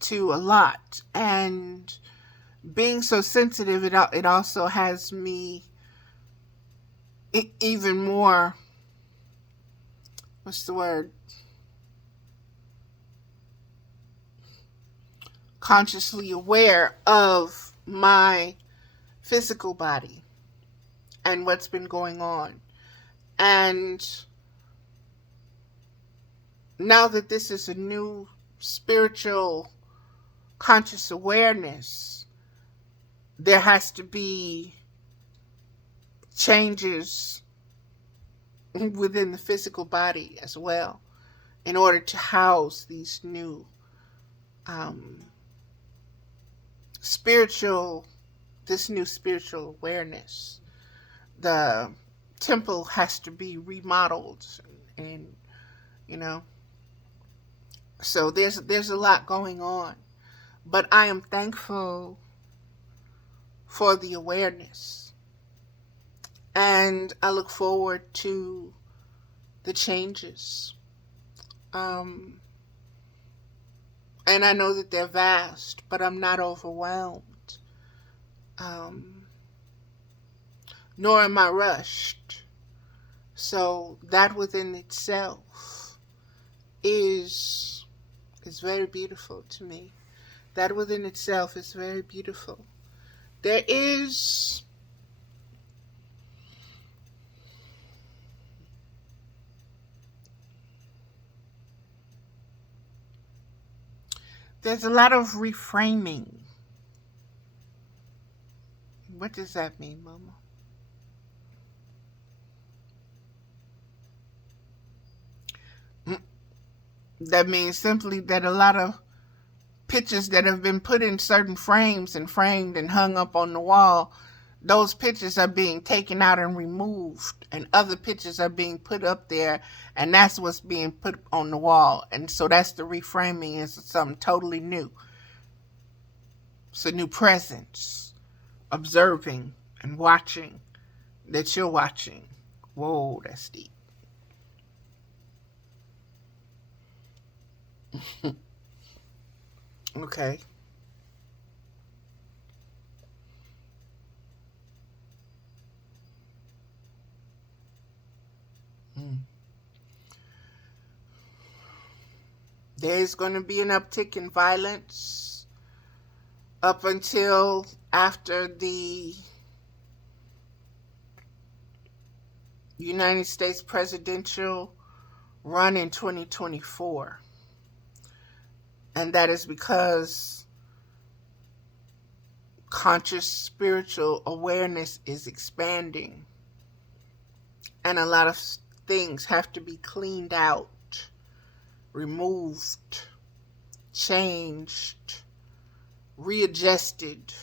to a lot. And being so sensitive, it also has me even more, what's the word? Consciously aware of my physical body and what's been going on. And now that this is a new spiritual conscious awareness, there has to be changes within the physical body as well in order to house these new this new spiritual awareness. The temple has to be remodeled, and so there's a lot going on, but I am thankful for the awareness, and I look forward to the changes. And I know that they're vast, but I'm not overwhelmed. Nor am I rushed. So that within itself is very beautiful to me. That within itself is very beautiful. There's a lot of reframing. What does that mean, Mama? That means simply that a lot of pictures that have been put in certain frames and framed and hung up on the wall, those pictures are being taken out and removed, and other pictures are being put up there, and that's what's being put on the wall. And so that's the reframing, is something totally new. It's a new presence, observing and watching that you're watching. Whoa, that's deep. Okay. There's going to be an uptick in violence up until after the United States presidential run in 2024. And that is because conscious spiritual awareness is expanding. And a lot of things have to be cleaned out, removed, changed, readjusted,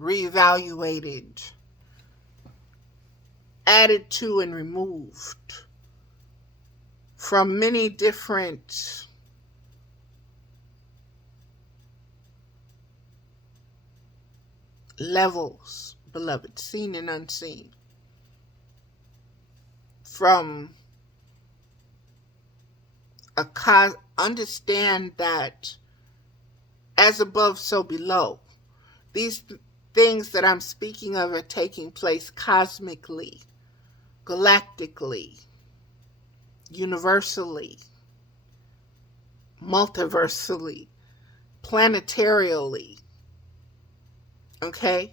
reevaluated, added to, and removed from many different levels, beloved, seen and unseen. From understand that as above, so below. These things that I'm speaking of are taking place cosmically, galactically, universally, multiversally, planetarially. Okay?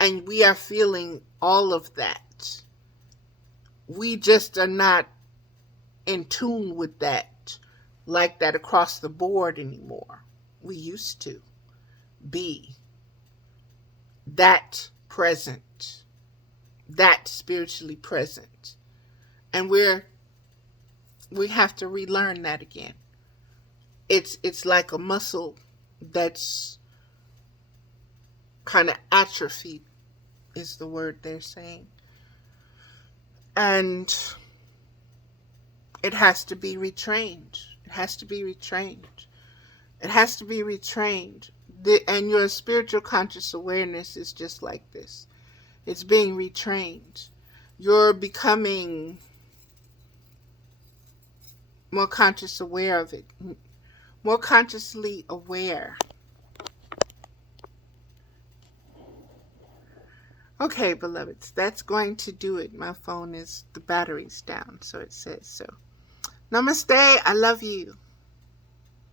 And we are feeling all of that. We just are not in tune with that like that across the board anymore. We used to be that present, that spiritually present. And we have to relearn that again. It's like a muscle that's kind of atrophied, is the word they're saying. And it has to be retrained. It has to be retrained. It has to be retrained. And your spiritual conscious awareness is just like this. It's being retrained. You're becoming more conscious aware of it. More consciously aware. Okay, beloveds, that's going to do it. My phone the battery's down, so it says so. Namaste. I love you.